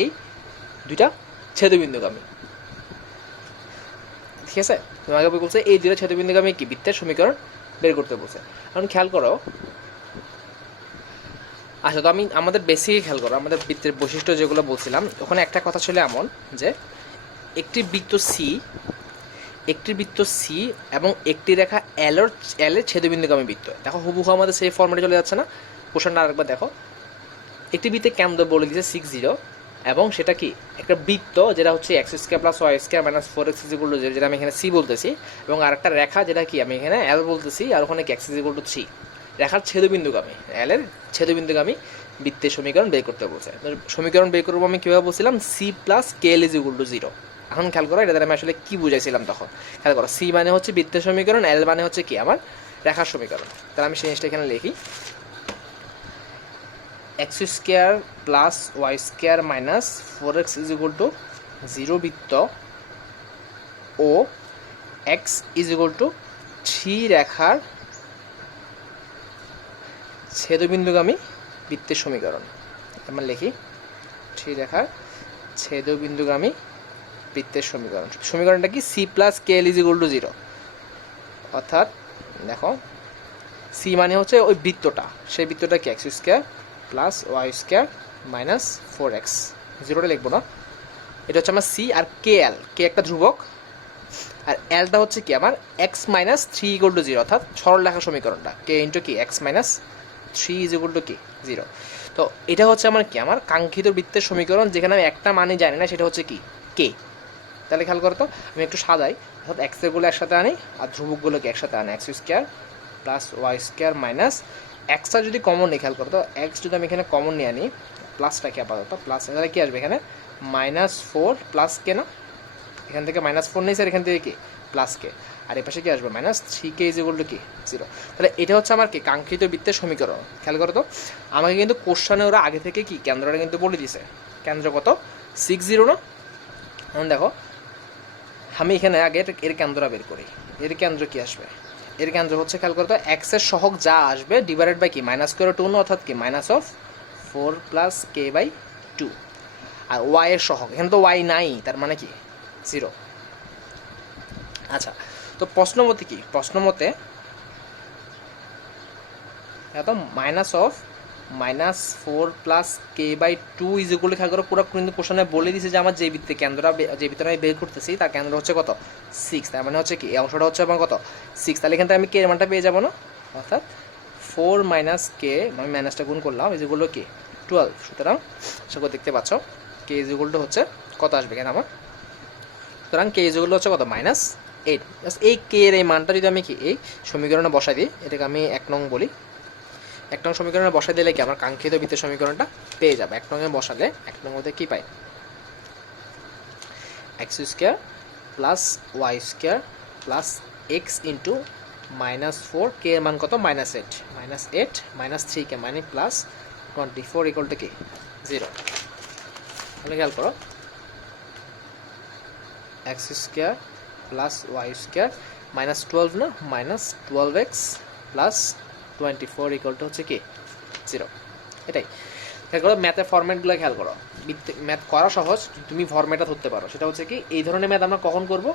এই দুইটা ছেদবিন্দুগামী, ঠিক আছে। তোমাকে বলছে এই দুইটা ছেদবিন্দুগামী কি বৃত্তের সমীকরণ বের করতে বলছে। এখন খেয়াল করো, আচ্ছা তো আমি আমাদের বেসিকে খেয়াল করো, আমাদের বৃত্তের বৈশিষ্ট্য যেগুলো বলছিলাম ওখানে একটা কথা ছিল এমন যে একটি বৃত্ত সি এবং একটি রেখা এল এর ছেদবিন্দুগামী বৃত্ত। দেখো হুবহু আমাদের সেই ফর্মেটে চলে যাচ্ছে না? কোশ্চেনটা আরেকবার দেখো, একটি বৃত্তের কেন্দ্র বলে দিয়েছে 6 0 এবং সেটা কি একটা বৃত্ত যেটা হচ্ছে x square plus Y square minus 4x is equal to 0, যেটা আমি এখানে সি বলতেছি, এবং আরেকটা রেখা যেটা কি আমি এখানে এল বলতেছি, আর ওখানে কি এক্স ইজ ইকুয়াল টু 3, রেখার ছেদবিন্দুগামী এল এর ছেদবিন্দুগামী বৃত্তের সমীকরণ বের করতে বলছে। সমীকরণ বের করবো আমি কীভাবে বলছিলাম, c plus k l is equal to 0। এখন খেয়াল করো এটা আমি আসলে কি বুঝাইছিলাম তখন, খেয়াল করো সি মানে হচ্ছে বৃত্তের সমীকরণ, এল মানে হচ্ছে কি আমার রেখার সমীকরণ। তাহলে আমি সেই জিনিসটা এখানে লিখি, x square plus Y square minus 4x is equal to 0 বৃত্ত ও এক্স ইজ ইকুয়াল টু 3 রেখার ছেদবিন্দুগামী বৃত্তের সমীকরণ। আমরা লিখি 3 রেখার ছেদবিন্দুগামী বৃত্তের সমীকরণ। সমীকরণটা কি c plus k l is equal to 0, অর্থাৎ দেখো সি মানে হচ্ছে ওই বৃত্তটা, সেই বৃত্তটা কি x square plus Y square minus 4x, 0টা লিখবো না, এটা হচ্ছে আমার সি, আর কে এল, কে একটা ধ্রুবক, আর এলটা হচ্ছে কি আমার এক্স মাইনাস 3 ইকুয়াল টু 0, অর্থাৎ সরল রেখা সমীকরণটা কে ইন্টু কি x minus 3 is equal to কি 0। তো এটা হচ্ছে আমার কি আমার কাঙ্ক্ষিত বৃত্তের সমীকরণ, যেখানে আমি একটা মানে জানি না, সেটা হচ্ছে কি কে। তাহলে খেয়াল করো তো, আমি একটু সাজাই, অর্থাৎ এক্সেরগুলো একসাথে আনি আর ধ্রুবকগুলোকে একসাথে আনি, x square plus Y square minus এক্সটা যদি কমন নিই, খেয়াল করো তো এক্স যদি আমি এখানে কমন নিয়ে আনি, প্লাসটাকে আপাতত প্লাস, তাহলে কি আসবে এখানে -4 প্লাস কে, না এখান থেকে -4 নেই স্যার, এখান থেকে কি প্লাস কে, আর এ পাশে কি আসবে -3k ইজ ইকুয়াল টু কি 0। তাহলে এটা হচ্ছে আমার কি কাঙ্ক্ষিত বৃত্তের সমীকরণ। খেয়াল করো তো, আমাকে কিন্তু কোশ্চেনে ওরা আগে থেকে কি কেন্দ্রটা কিন্তু বলে দিছে, কেন্দ্র কত 6 0 না। এখন দেখো আমি এখানে আগে এর কেন্দ্রটা বের করি, এর কেন্দ্র কি আসবে, এর কেন্দ্র হচ্ছে খেয়াল করতো এক্সের সহগ যা আসবে ডিভাইডেড বাই কি -2 না, অর্থাৎ কি -4 প্লাস কে বাই 2, আর ওয়াই এর সহগ এখানে তো ওয়াই নাই, তার মানে কি 0। আচ্ছা তো প্রশ্ন মতে কি, প্রশ্ন মতে এত -4 plus k by 2 is equal, খেয়াল করো পুরো কিন্তু কোশ্চেনে বলে দিছে যে আমার যে বৃত্তে কেন্দ্রটা, যে বৃত্তটা আমি বের করতেছি তার কেন্দ্র হচ্ছে কত 6, তার মানে হচ্ছে কি এই অংশটা হচ্ছে আমার কত 6, তাহলে এখান থেকে আমি কে এর মানটা পেয়ে যাবো না, অর্থাৎ 4 মাইনাস কে, আমি মাইনাসটা গুণ করলাম, ইজ ইকুয়াল টু কি 12। সুতরাং সেগুলো দেখতে পাচ্ছ কে ইজ ইকুয়াল টু হচ্ছে কত আসবে কেন আমার, সুতরাং কে ইজ ইকুয়াল টু হচ্ছে কত -8। এই কে এর এই মানটা যদি আমি কি এই সমীকরণে বসাই দিই, এটাকে আমি 1 নং বলি, 1 নং সমীকরণে বসাই দিলে কি আমার কাঙ্ক্ষিত বৃত্তের সমীকরণটা পেয়ে যাবে। 1 নংয়ে বসালে 1 নং মধ্যে কি পাই, X square plus Y square plus X into -4, K এর মান কত -8 -3 কে মানে প্লাস 24 ইকুয়াল টু কি 0। তাহলে খেয়াল করো x square plus Y square -12 না -12x প্লাস 24 ইকুয়াল টু হচ্ছে কি 0। এটাই খেয়াল করো, ম্যাথের ফরম্যাটগুলো খেয়াল করো, ম্যাথ করা সহজ, তুমি ফরম্যাটটা ধরতে পারো। সেটা হচ্ছে কি এই ধরনের ম্যাথ আমরা কখন করব,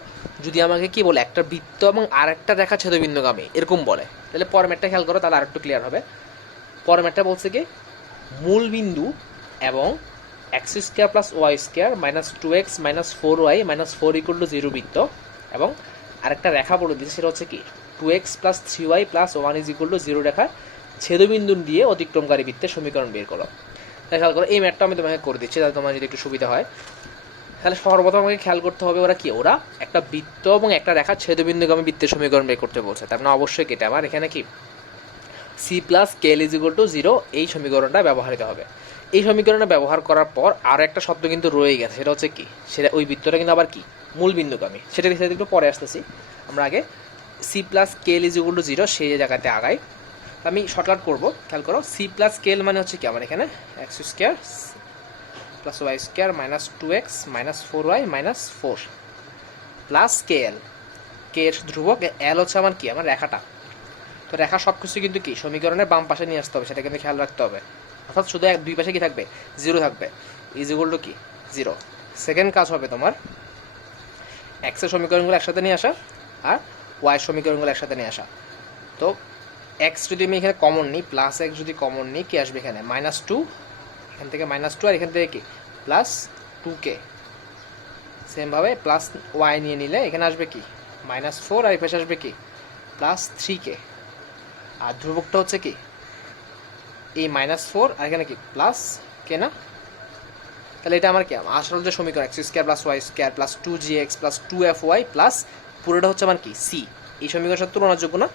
যদি আমাকে কি বলে একটা বৃত্ত এবং আরেকটা রেখা ছেদবিন্দুগামী এরকম বলে, তাহলে ফরম্যাটটা খেয়াল করো, তাহলে আরেকটু ক্লিয়ার হবে। ফরম্যাটটা বলছে কি মূল বিন্দু এবং x square plus Y square -2x -4y -4 equal to 0 বৃত্ত, এবং আরেকটা রেখা বলে দিচ্ছে সেটা হচ্ছে কি 2x plus 3y plus 1 is equal to 0 রেখা ছেদবিন্দু দিয়ে অতিক্রমকারী বৃত্তের সমীকরণ বের করো। খেয়াল করো এই ম্যাথটা আমি তোমাকে করে দিচ্ছি তাহলে তোমার যদি একটু সুবিধা হয়। তাহলে সর্বপ্রথম আমাকে খেয়াল করতে হবে ওরা কি, ওরা একটা বৃত্ত এবং একটা রেখা ছেদবিন্দুগামী বৃত্তের সমীকরণ বের করতে বলছে, তার মানে অবশ্যই কেটে আমার এখানে কি c plus k l is equal to 0 এই সমীকরণটা ব্যবহৃত হবে। এই সমীকরণটা ব্যবহার করার পর আরও একটা শব্দ কিন্তু রয়ে গেছে, সেটা হচ্ছে কি, সেটা ওই বৃত্তটা কিন্তু আবার কি মূল বিন্দুগামী, সেটা একটু পরে আসতেছি। আমরা আগে c plus k l is equal to 0 সেই জায়গাতে আগাই। আমি শর্টকাট করবো, খেয়াল করো। সি প্লাস কেএল মানে হচ্ছে কি আমার এখানে X square plus Y square minus 2x minus 4y minus 4 plus K L. K এর ধ্রুবক, এল হচ্ছে আমার কি আমার রেখাটা। তো রেখা সব কিছু কিন্তু কি সমীকরণের বাম পাশে নিয়ে আসতে হবে, সেটা কিন্তু খেয়াল রাখতে হবে। অর্থাৎ শুধু দুই পাশে কি থাকবে, জিরো থাকবে, ইজ ইকুয়াল টু কি জিরো। সেকেন্ড কাজ হবে তোমার এক্সের সমীকরণগুলো একসাথে নিয়ে আসা আর ওয়াই সমীকরণগুলো একসাথে নিয়ে আসা। তো এক্স যদি আমি এখানে কমন নিই, প্লাস এক্স যদি কমন নিই, কি আসবে এখানে -2, এখান থেকে -2 আর এখান থেকে কি +2k। সেমভাবে প্লাস ওয়াই নিয়ে নিলে এখানে আসবে কি -4 আর এপাশে আসবে কি +3k। আর ধ্রুবকটা হচ্ছে কি এই -4 আর এখানে কি +k না। তাহলে এটা আমার কি আসল যে সমীকরণ x square plus Y square plus 2gx plus 2fy plus পুরোটা হচ্ছে আমার কি সি। এই সমীকরণের সাথে তুলনার যোগ্য না।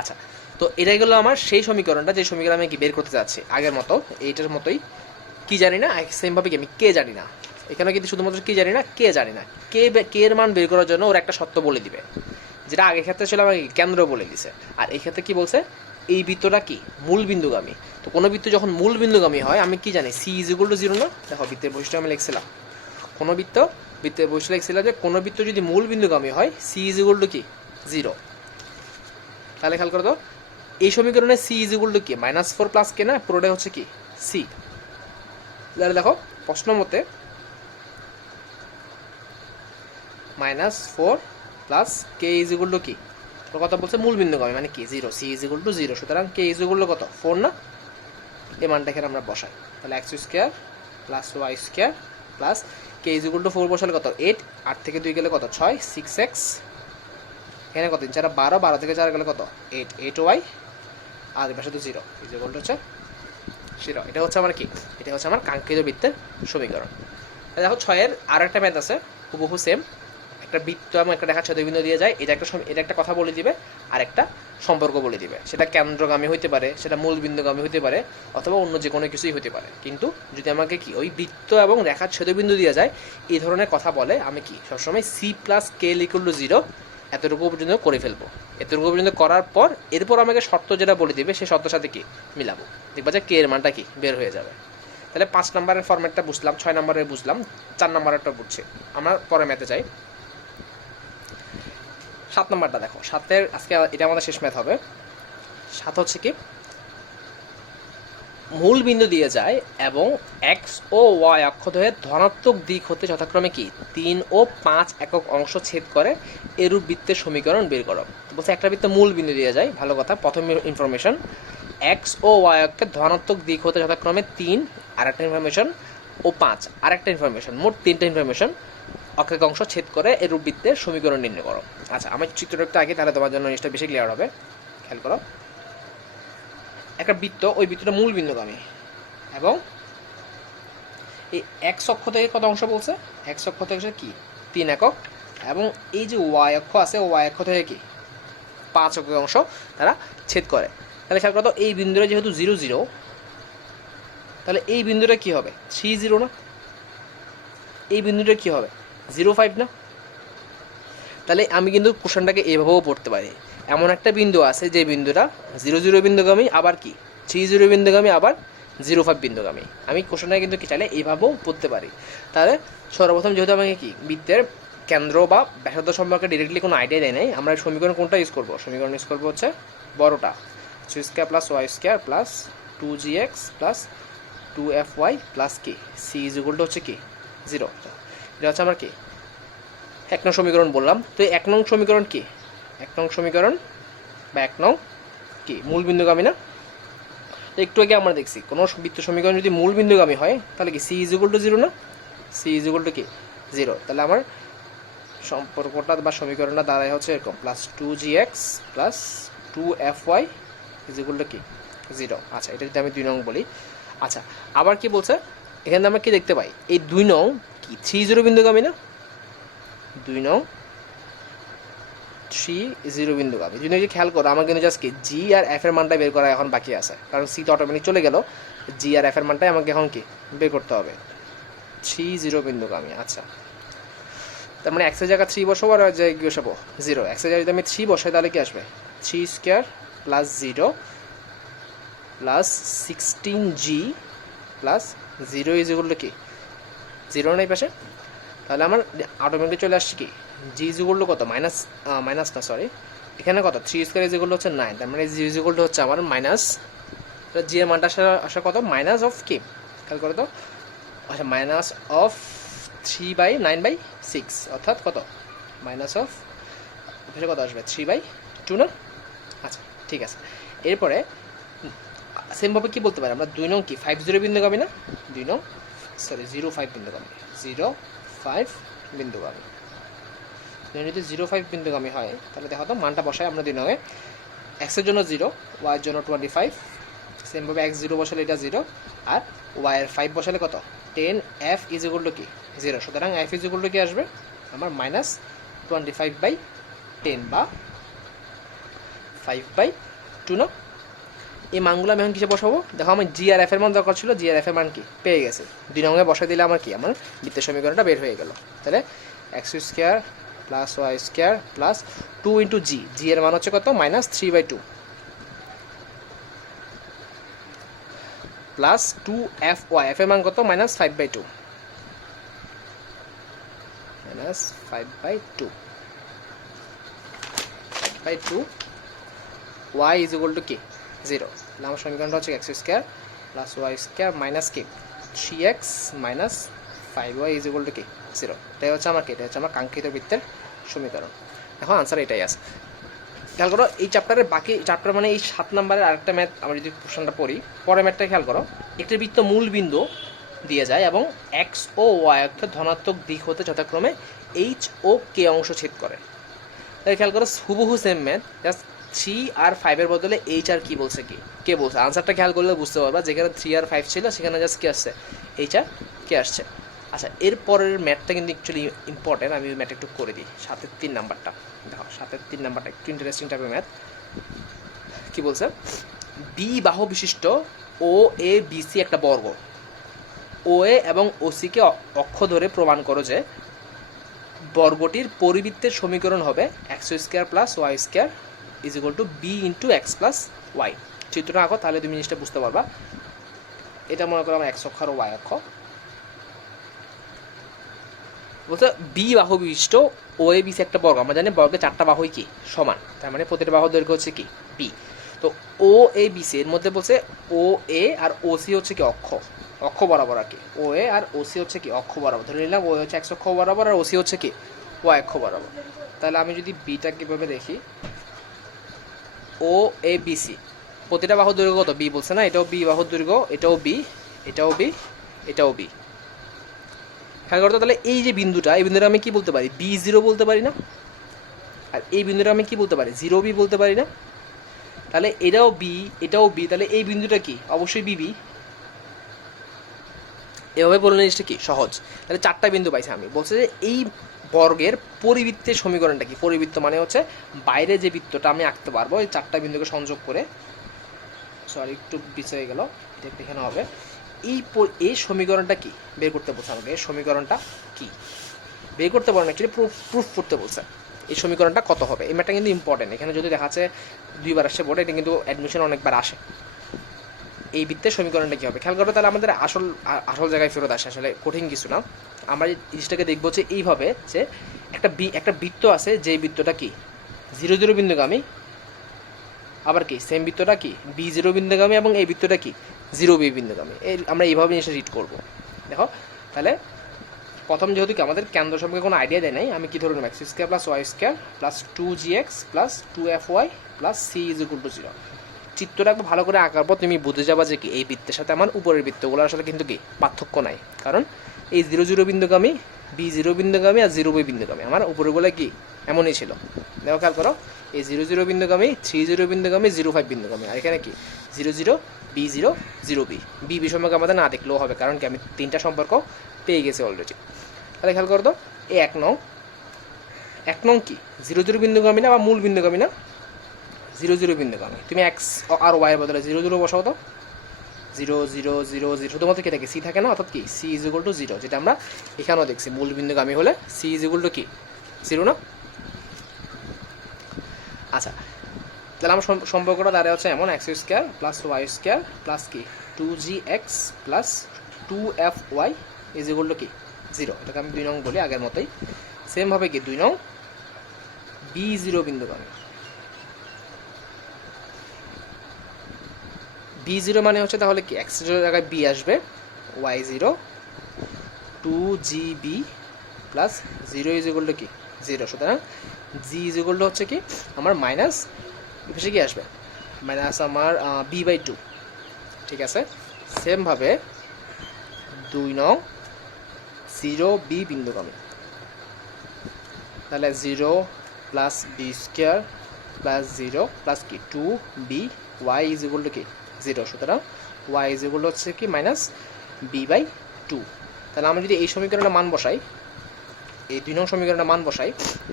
আচ্ছা, তো এটাই গেলো আমার সেই সমীকরণটা যে সমীকরণ আমি কি বের করতে যাচ্ছি আগের মতো, এইটার মতোই। কি জানি না, সেমভাবে কি আমি কে জানি না। এখানে কিন্তু শুধুমাত্র কি জানি না, কে জানি না। কে এর মান বের করার জন্য ওর একটা সত্য বলে দিবে, যেটা আগের ক্ষেত্রে ছিল আমাকে কেন্দ্র বলে দিছে। আর এই ক্ষেত্রে কি বলছে, এই বৃত্তটা কি মূল বিন্দুগামী। তো কোনো বৃত্ত যখন মূল বিন্দুগামী হয় আমি কি জানি সি ইজ ইকুয়াল টু 0 না। দেখো বৃত্তের বৈশিষ্ট্য আমি লিখছিলাম, কোনো বৃত্তের বৈশিষ্ট্য লিখছিলাম যে কোনো বৃত্ত যদি মূল বিন্দুগামী হয় সি ইজ ইকুয়াল টু কি 0। তাহলে খেয়াল করো তো এই সমীকরণে সি ইজ ইকুয়াল টু কি -4 প্লাস কে না, পুরোটাই হচ্ছে কি সি। তাহলে দেখো প্রশ্ন মতে -4 plus k is equal to কি, ওর কথা বলছে মূল বিন্দুগামী মানে কি 0, সি ইজ ইকুয়াল টু 0। সুতরাং কে ইজ ইকুয়াল টু কত 4 না। এই মানটা এখানে আমরা বসাই, তাহলে x square plus Y square plus k is equal to 4 বসালে কত 8, 8 থেকে 2 গেলে কত 6, 6x এখানে কত 3 4 12, 12 থেকে 4 গেলে কত 8, 8y আর এর পাশে তো 0 ইজ ইকুয়াল টু হচ্ছে 0। এটা হচ্ছে আমার কি, এটা হচ্ছে আমার কাঙ্ক্ষিত বৃত্তের সমীকরণ। দেখো 6 এর আর একটা ম্যাথ আছে হুবহু সেম, একটা বৃত্ত এবং একটা রেখা ছেদবিন্দু দিয়ে যায়, এটা একটা কথা বলে দিবে আর একটা সম্পর্ক বলে দিবে। সেটা কেন্দ্রগামী হতে পারে, সেটা মূল বিন্দুগামী হতে পারে, অথবা অন্য যে কোনো কিছুই হতে পারে। কিন্তু যদি আমাকে কি ওই বৃত্ত এবং রেখার ছেদবিন্দু দিয়ে যায় এই ধরনের কথা বলে, আমি কি সবসময় c plus k equal to 0 এতটুকু পর্যন্ত করে ফেলবো। এতটুকু পর্যন্ত করার পর এরপর আমাকে শর্ত যেটা বলে দিবে সেই শর্তের সাথে কি মিলাবো, দেখবা যে কে এর মানটা কি বের হয়ে যাবে। তাহলে 5 নম্বরের ফরম্যাটটা বুঝলাম, 6 নম্বরের বুঝলাম, 4 নম্বরেরটা বুঝছি। আমরা পরে ম্যাথে যাই। 7 নম্বরটা দেখো, 7-এর আজকে এটা আমাদের শেষ ম্যাথ হবে। 7 হচ্ছে কি মূল বিন্দু দিয়ে যায় এবং এক্স ও ওয়াই অক্ষদ্বয়ের ধনাত্মক দিক হতে যথাক্রমে কি 3 ও 5 একক অংশ ছেদ করে এরূপ বৃত্তের সমীকরণ বের করো। তো বলছে একটা বৃত্ত মূল বিন্দু দিয়ে যায়, ভালো কথা। প্রথম ইনফরমেশন এক্স ও ওয়াই অক্ষের ধনাত্মক দিক হতে যথাক্রমে 3 আরেকটা ইনফরমেশন ও 5 আরেকটা ইনফরমেশন, মোট 3টা ইনফরমেশন অক্ষেক অংশ ছেদ করে এরূপ বৃত্তের সমীকরণ নির্ণয় করো। আচ্ছা, আমার চিত্রটা একটু আগে, তাহলে তোমার জন্য জিনিসটা বেশি ক্লিয়ার হবে। খেয়াল করো, একটা বৃত্ত, ওই বৃত্তটা মূল বিন্দুগামী এবং এই এক্স অক্ষ থেকে কত অংশ বলছে, এক্স অক্ষ থেকে কি 3 একক, এবং এই যে ওয়াই অক্ষ আছে ওয়াই অক্ষ থেকে কি 5 একক অংশ তারা ছেদ করে। তাহলে খেয়াল করো এই বিন্দুটা যেহেতু 0 0, তাহলে এই বিন্দুটা কি হবে 3 0 না, এই বিন্দুটা কি হবে 0 5 না। তাহলে আমি কিন্তু কোশ্চেনটাকে এভাবেও পড়তে পারি, এমন একটা বিন্দু আছে যে বিন্দুটা 0 0 বিন্দুগামী, আবার কি 3 0 বিন্দুগামী, আবার 0 5 বিন্দুগামী। আমি কোশ্চেনটা কিন্তু কি চাইলে এইভাবেও পড়তে পারি। তাহলে সর্বপ্রথম যেহেতু আমাকে কি বৃত্তের কেন্দ্র বা ব্যাসার্ধ সম্পর্কে ডিরেক্টলি কোনো আইডিয়া দেয় নাই, আমরা সমীকরণ কোনটা ইউজ করবো, সমীকরণ ইউজ করবো হচ্ছে বড়টা x square plus Y square plus 2gx plus 2fy plus কি সি ইজ ইকুয়াল টু হচ্ছে কি 0। এটা হচ্ছে আমার কি 1 নং সমীকরণ বললাম। তো এই 1 নং সমীকরণ কি, 1 নং সমীকরণ বা 1 নং কি মূল বিন্দুগামী না। তো একটু আগে আমরা দেখছি কোনো বৃত্ত সমীকরণ যদি মূল বিন্দুগামী হয় তাহলে কি সি ইজ ইকুয়াল টু 0 না, সি ইজ ইকুয়াল টু কি 0। তাহলে আমার সম্পর্কটা বা সমীকরণটা দাঁড়ায় হচ্ছে এরকম +2gx plus 2fy is equal to কি 0। আচ্ছা, এটা যদি আমি 2 নং বলি। আচ্ছা, আবার কি বলছে এখানে আমরা কি দেখতে পাই, এই 2 নং কি 3 0 বিন্দুগামী না, 2 নং 3 0 বিন্দুগামী। যদি খেয়াল করো আমার কিন্তু জাস্ট কি জি আর এফ এর মানটা বের করা এখন বাকি আছে, কারণ সি তো অটোমেটিক চলে গেল, জি আর এফ এর মানটাই আমাকে এখন কি বের করতে হবে 3 0 বিন্দুগামী। আচ্ছা, তার মানে এক্সের জায়গা 3 বসাবো আর জায়গায় কি বসাবো 0। এক্সের জায়গায় যদি আমি 3 বসাই তাহলে কি আসবে 3 square plus 0 plus 16g plus 0 is equal to কি 0 নাই পাশে, তাহলে আমার অটোমেটিক চলে আসছে কি জি ইজ ইকুয়াল টু কত মাইনাস না সরি এখানে কত 3 স্কোয়ার ইজ ইকুয়াল টু হচ্ছে 9, তার মানে জি ইজ ইকুয়াল টু হচ্ছে আমার মাইনাস, জি এর মানটা আসা কত মাইনাস অফ কি খেয়াল করে তো, আচ্ছা মাইনাস অফ 3/9/6 অর্থাৎ কত মাইনাস অফ কত আসবে 3/2 না। আচ্ছা ঠিক আছে, এরপরে সেমভাবে কী বলতে পারি আমরা 2 নং কি 50 বিন্দুগামী না 05 বিন্দুগামী 05 বিন্দুগামী, যদি 05 বিন্দুগামী হয় তাহলে দেখো তো মানটা বসায় আমরা 2 নঙে, এক্সের জন্য 0, ওয়াইয়ের জন্য 25, সেমভাবে x 0 বসালে এটা 0 আর ওয়াইয়ের 5 বসালে কত 10, f ইজ ইকুয়াল টু কি 0, সুতরাং f ইজ ইকুয়াল টু কি আসবে আমার -25/10 বা 5/2 না। এই মানগুলো আমি এখন কিসে বসাবো দেখো, আমার জি আর এফ এর মান দরকার ছিল, জি আর এফ এর মান কি পেয়ে গেছে, 2 নঙে বসাই দিলে আমার কি আমার বৃত্তের সমীকরণটা বের হয়ে গেল। তাহলে x² plus y² plus 2 into G, G এর মান হচ্ছে কত -3/2 প্লাস 2fy, এফ এর মান কত -5/2 y ইজ ইকুয়াল টু কি 0, তাহলে আমার সমীকরণটা হচ্ছে x² প্লাস y² মাইনাস কি 3x minus 5y is equal to কি 0, এটাই হচ্ছে আমার কি, এটা হচ্ছে আমার কাঙ্ক্ষিত বৃত্তের সমীকরণ। এখন আনসার এটাই আছে। খেয়াল করো এই চ্যাপ্টারের বাকি চ্যাপ্টার মানে এই 7 নম্বরের আরেকটা ম্যাথ আমরা যদি প্রশ্নটা পড়ি, পরের ম্যাথটা খেয়াল করো, একটি বৃত্ত মূল বিন্দু দিয়ে যায় এবং এক্স ও ওয়াই অর্থাৎ ধনাত্মক দিক হতে যথাক্রমে এইচ ও কে অংশ ছেদ করে। তাই খেয়াল করো হুবহু সেম ম্যাথ, জাস্ট 3 আর 5 এর বদলে এইচ আর কি বলছে কি কে বলছে, আনসারটা খেয়াল করলে বুঝতে পারবা, যেখানে 3 আর 5 ছিল সেখানে জাস্ট কি আসছে এইচ আর কে আসছে। আচ্ছা এরপরের ম্যাথটা কিন্তু অ্যাকচুয়ালি ইম্পর্টেন্ট, আমি ওই ম্যাথটা একটু করে দিই, 7-এর 3 নাম্বারটা দেখো, 7-এর 3 নাম্বারটা একটু ইন্টারেস্টিং টাইপের ম্যাথ। কী বলছে, বি বাহু বিশিষ্ট ও এ বিসি একটা বর্গ, ও এ এবং ওসিকে অক্ষ ধরে প্রমাণ করো যে বর্গটির পরিবৃত্তের সমীকরণ হবে x² plus y² is equal to b into x plus y. চিত্রটা আঁকো তাহলে তুমি জিনিসটা বুঝতে পারবা। এটা মনে করো আমার x অক্ষ আর y অক্ষ, বলতে বি বাহু বিশিষ্ট ও এ বিসি একটা বর্গ, আমরা জানি বর্গের 4টা বাহুই কি সমান, তার মানে প্রতিটা বাহুর দৈর্ঘ্য হচ্ছে কি বি। তো ও এ বিসি এর মধ্যে বলছে ও এ আর ও সি হচ্ছে কি অক্ষ বরাবর আর কি, ও এ আর ও সি হচ্ছে কি অক্ষ বরাবর, ধরে নিলাম ও হচ্ছে x অক্ষ বরাবর আর ও সি হচ্ছে কি ওয়াই অক্ষ বরাবর। তাহলে আমি যদি বিটা কীভাবে দেখি, ও এ বিসি প্রতিটা বাহুর দৈর্ঘ্য কত বি বলছে না, এটাও বি বাহুর দৈর্ঘ্য, এটাও বি, এটাও বি, এটাও বি। খেয়াল করতো তাহলে এই যে বিন্দুটা, এই বিন্দুটা আমি কি বলতে পারি B0 বলতে পারি না, আর এই বিন্দুটা আমি কি বলতে পারি 0B বলতে পারি না, তাহলে এটাও বি এটাও বি, তাহলে এই বিন্দুটা কি অবশ্যই বিবি। এভাবে বললে জিনিসটা কি সহজ। তাহলে 4টা বিন্দু পাইছি আমি, বলছে যে এই বর্গের পরিবৃত্তের সমীকরণটা কি, পরিবৃত্ত মানে হচ্ছে বাইরে যে বৃত্তটা আমি আঁকতে পারবো এই 4টা বিন্দুকে সংযোগ করে, সরি একটু পিছিয়ে গেল, এটা এখানে হবে, এই সমীকরণটা কি বের করতে বলছে আমাকে, এই সমীকরণটা কি বের করতে পারেন, অ্যাকচুয়ালি প্রুফ করতে বলছে এই সমীকরণটা কত হবে। এই ম্যাথটা কিন্তু ইম্পর্টেন্ট, এখানে যদি দেখা যাচ্ছে 2বার আসছে বোর্ডে, এটা কিন্তু অ্যাডমিশন অনেকবার আসে। এই বৃত্তের সমীকরণটা কী হবে খেয়াল করো, তাহলে আমাদের আসল জায়গায় ফেরত আসে, আসলে কঠিন কিছু না। আমরা এই জিনিসটাকে দেখবো যে এইভাবে যে একটা বৃত্ত আছে, যে বৃত্তটা কি 0-0 বিন্দুগামী, আবার কি সেম বৃত্তটা কি B0 বিন্দুগামী, এবং এই বৃত্তটা কি 0B বিন্দুগামী। আমরা এইভাবে জিনিসটা রিড করবো। দেখো তাহলে প্রথম যেহেতু কি আমাদের কেন্দ্র সম্পর্কে কোনো আইডিয়া দেয় নাই, আমি কি ধরুন x² plus y² plus 2gx plus 2fy plus c is equal to 0। চিত্রটা একটু ভালো করে আঁকার পর তুমি বুঝে যাবা যে কি এই বৃত্তের সাথে আমার উপরের বৃত্তগুলো আসলে কিন্তু কি পার্থক্য নাই, কারণ এই 0-0 বিন্দুগামী, B0 বিন্দুগামী আর 0B বিন্দুগামী, আমার উপরেগুলো কি এমনই ছিল। দেখো খেয়াল করো এই 0-0 বিন্দুগামী, 3-0 বিন্দুগামী, 0-5 বিন্দুগামী, আর এখানে কি 0-0 B0 0B, বি সম্পর্কে আমাদের না দেখলেও হবে, কারণ কি আমি 3টা সম্পর্ক পেয়ে গেছি অলরেডি। তাহলে খেয়াল করো তো এই 1 নং কি 0-0 বিন্দুগামী না বা মূল বিন্দুগামী না, 0-0 বিন্দুগামী। তুমি এক্স আর ওয়াইয়ের বদলে 0-0 বসাও তো, 0-0-0-0 শুধুমাত্র কি থাকে সি থাকে না, অর্থাৎ কি সি ইজ ইকুয়াল টু 0, যেটা আমরা এখানেও দেখছি মূল বিন্দুগামী হলে সি ইজ ইকুয়াল টু কি 0 না। আচ্ছা তাহলে আমার সম্পর্কটা দাঁড়ায় হচ্ছে এমন x square plus Y square plus কি 2gx plus 2fy is equal to কি 0। এটাকে আমি 2 নং বলি আগের মতোই। সেমভাবে কি 2 নং b0 বিন্দুগামী। b0 মানে হচ্ছে তাহলে কি x0 জায়গায় b আসবে, y0 2gb plus 0 is equal to কি 0। সুতরাং g ইজ ইকুয়াল টু হচ্ছে কি আমার মাইনাস এপাশে কি আসবে মাইনাস আমার b/2, ঠিক আছে। সেমভাবে 2 নং 0b বিন্দুগামী, তাহলে 0 plus b square plus 0 plus কি 2b y is equal to কি 0। সুতরাং y ইজ ইকুয়াল টু হচ্ছে কি মাইনাস b/2। তাহলে আমরা যদি এই সমীকরণের মান বসাই, এই 2 নং সমীকরণের মান বসাই,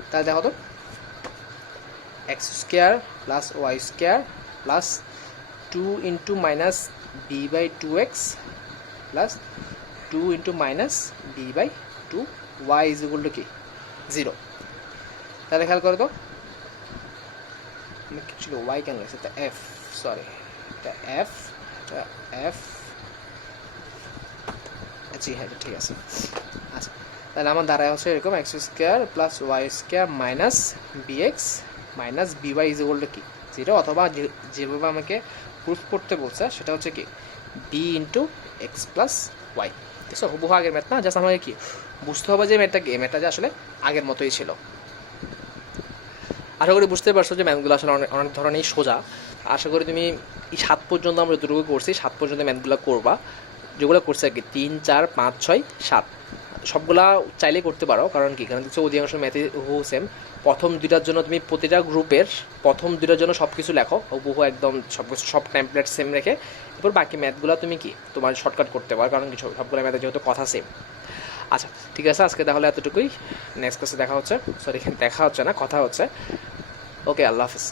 তাহলে দেখো তো x square plus Y square plus 2 into minus b/2x plus 2 into minus b/2 y is equal to কি 0। তাহলে খেয়াল করো তো ছিল y কেন লাগছে, এটা f, সরি এটা f, এটা f, জি হ্যাঁ ঠিক আছে। আচ্ছা তাহলে আমার দাঁড়ায় হচ্ছে এরকম x square plus Y square minus b x minus b y is equal to কি 0, অথবা যেভাবে আমাকে প্রুফ করতে বলছে সেটা হচ্ছে কি b into x plus y. ঠিক আছে, হুবহু আগের ম্যাথ না, জাস্ট আমাকে কি বুঝতে হবে যে ম্যাথটা কি, ম্যাথটা যে আসলে আগের মতোই ছিল। আশা করি বুঝতে পারছো যে ম্যাথগুলো আসলে অনেক ধরনেরই সোজা। আশা করি তুমি এই 7 পর্যন্ত আমরা যতটুকু করছি 7 পর্যন্ত ম্যাথগুলো করবা, যেগুলো করছে আর কি 3 4 5 6 7 সবগুলা চাইলে করতে পারো। কারণ কি, কারণ দেখছো অধিকাংশ ম্যাথে হু সেম। প্রথম দুইটার জন্য তুমি প্রতিটা গ্রুপের প্রথম দুইটার জন্য সব কিছু লেখো হুবহু একদম সব কিছু, সব টেমপ্লেট সেম রেখে, এরপর বাকি ম্যাথগুলো তুমি কি তোমার শর্টকাট করতে পারো, কারণ কিছু সবগুলো ম্যাথে যেহেতু কথা সেম। আচ্ছা ঠিক আছে, আজকে তাহলে এতটুকুই। নেক্সট ক্লাসে দেখা হচ্ছে, সরি দেখা হচ্ছে না, কথা হচ্ছে। ওকে, আল্লাহ হাফিজ।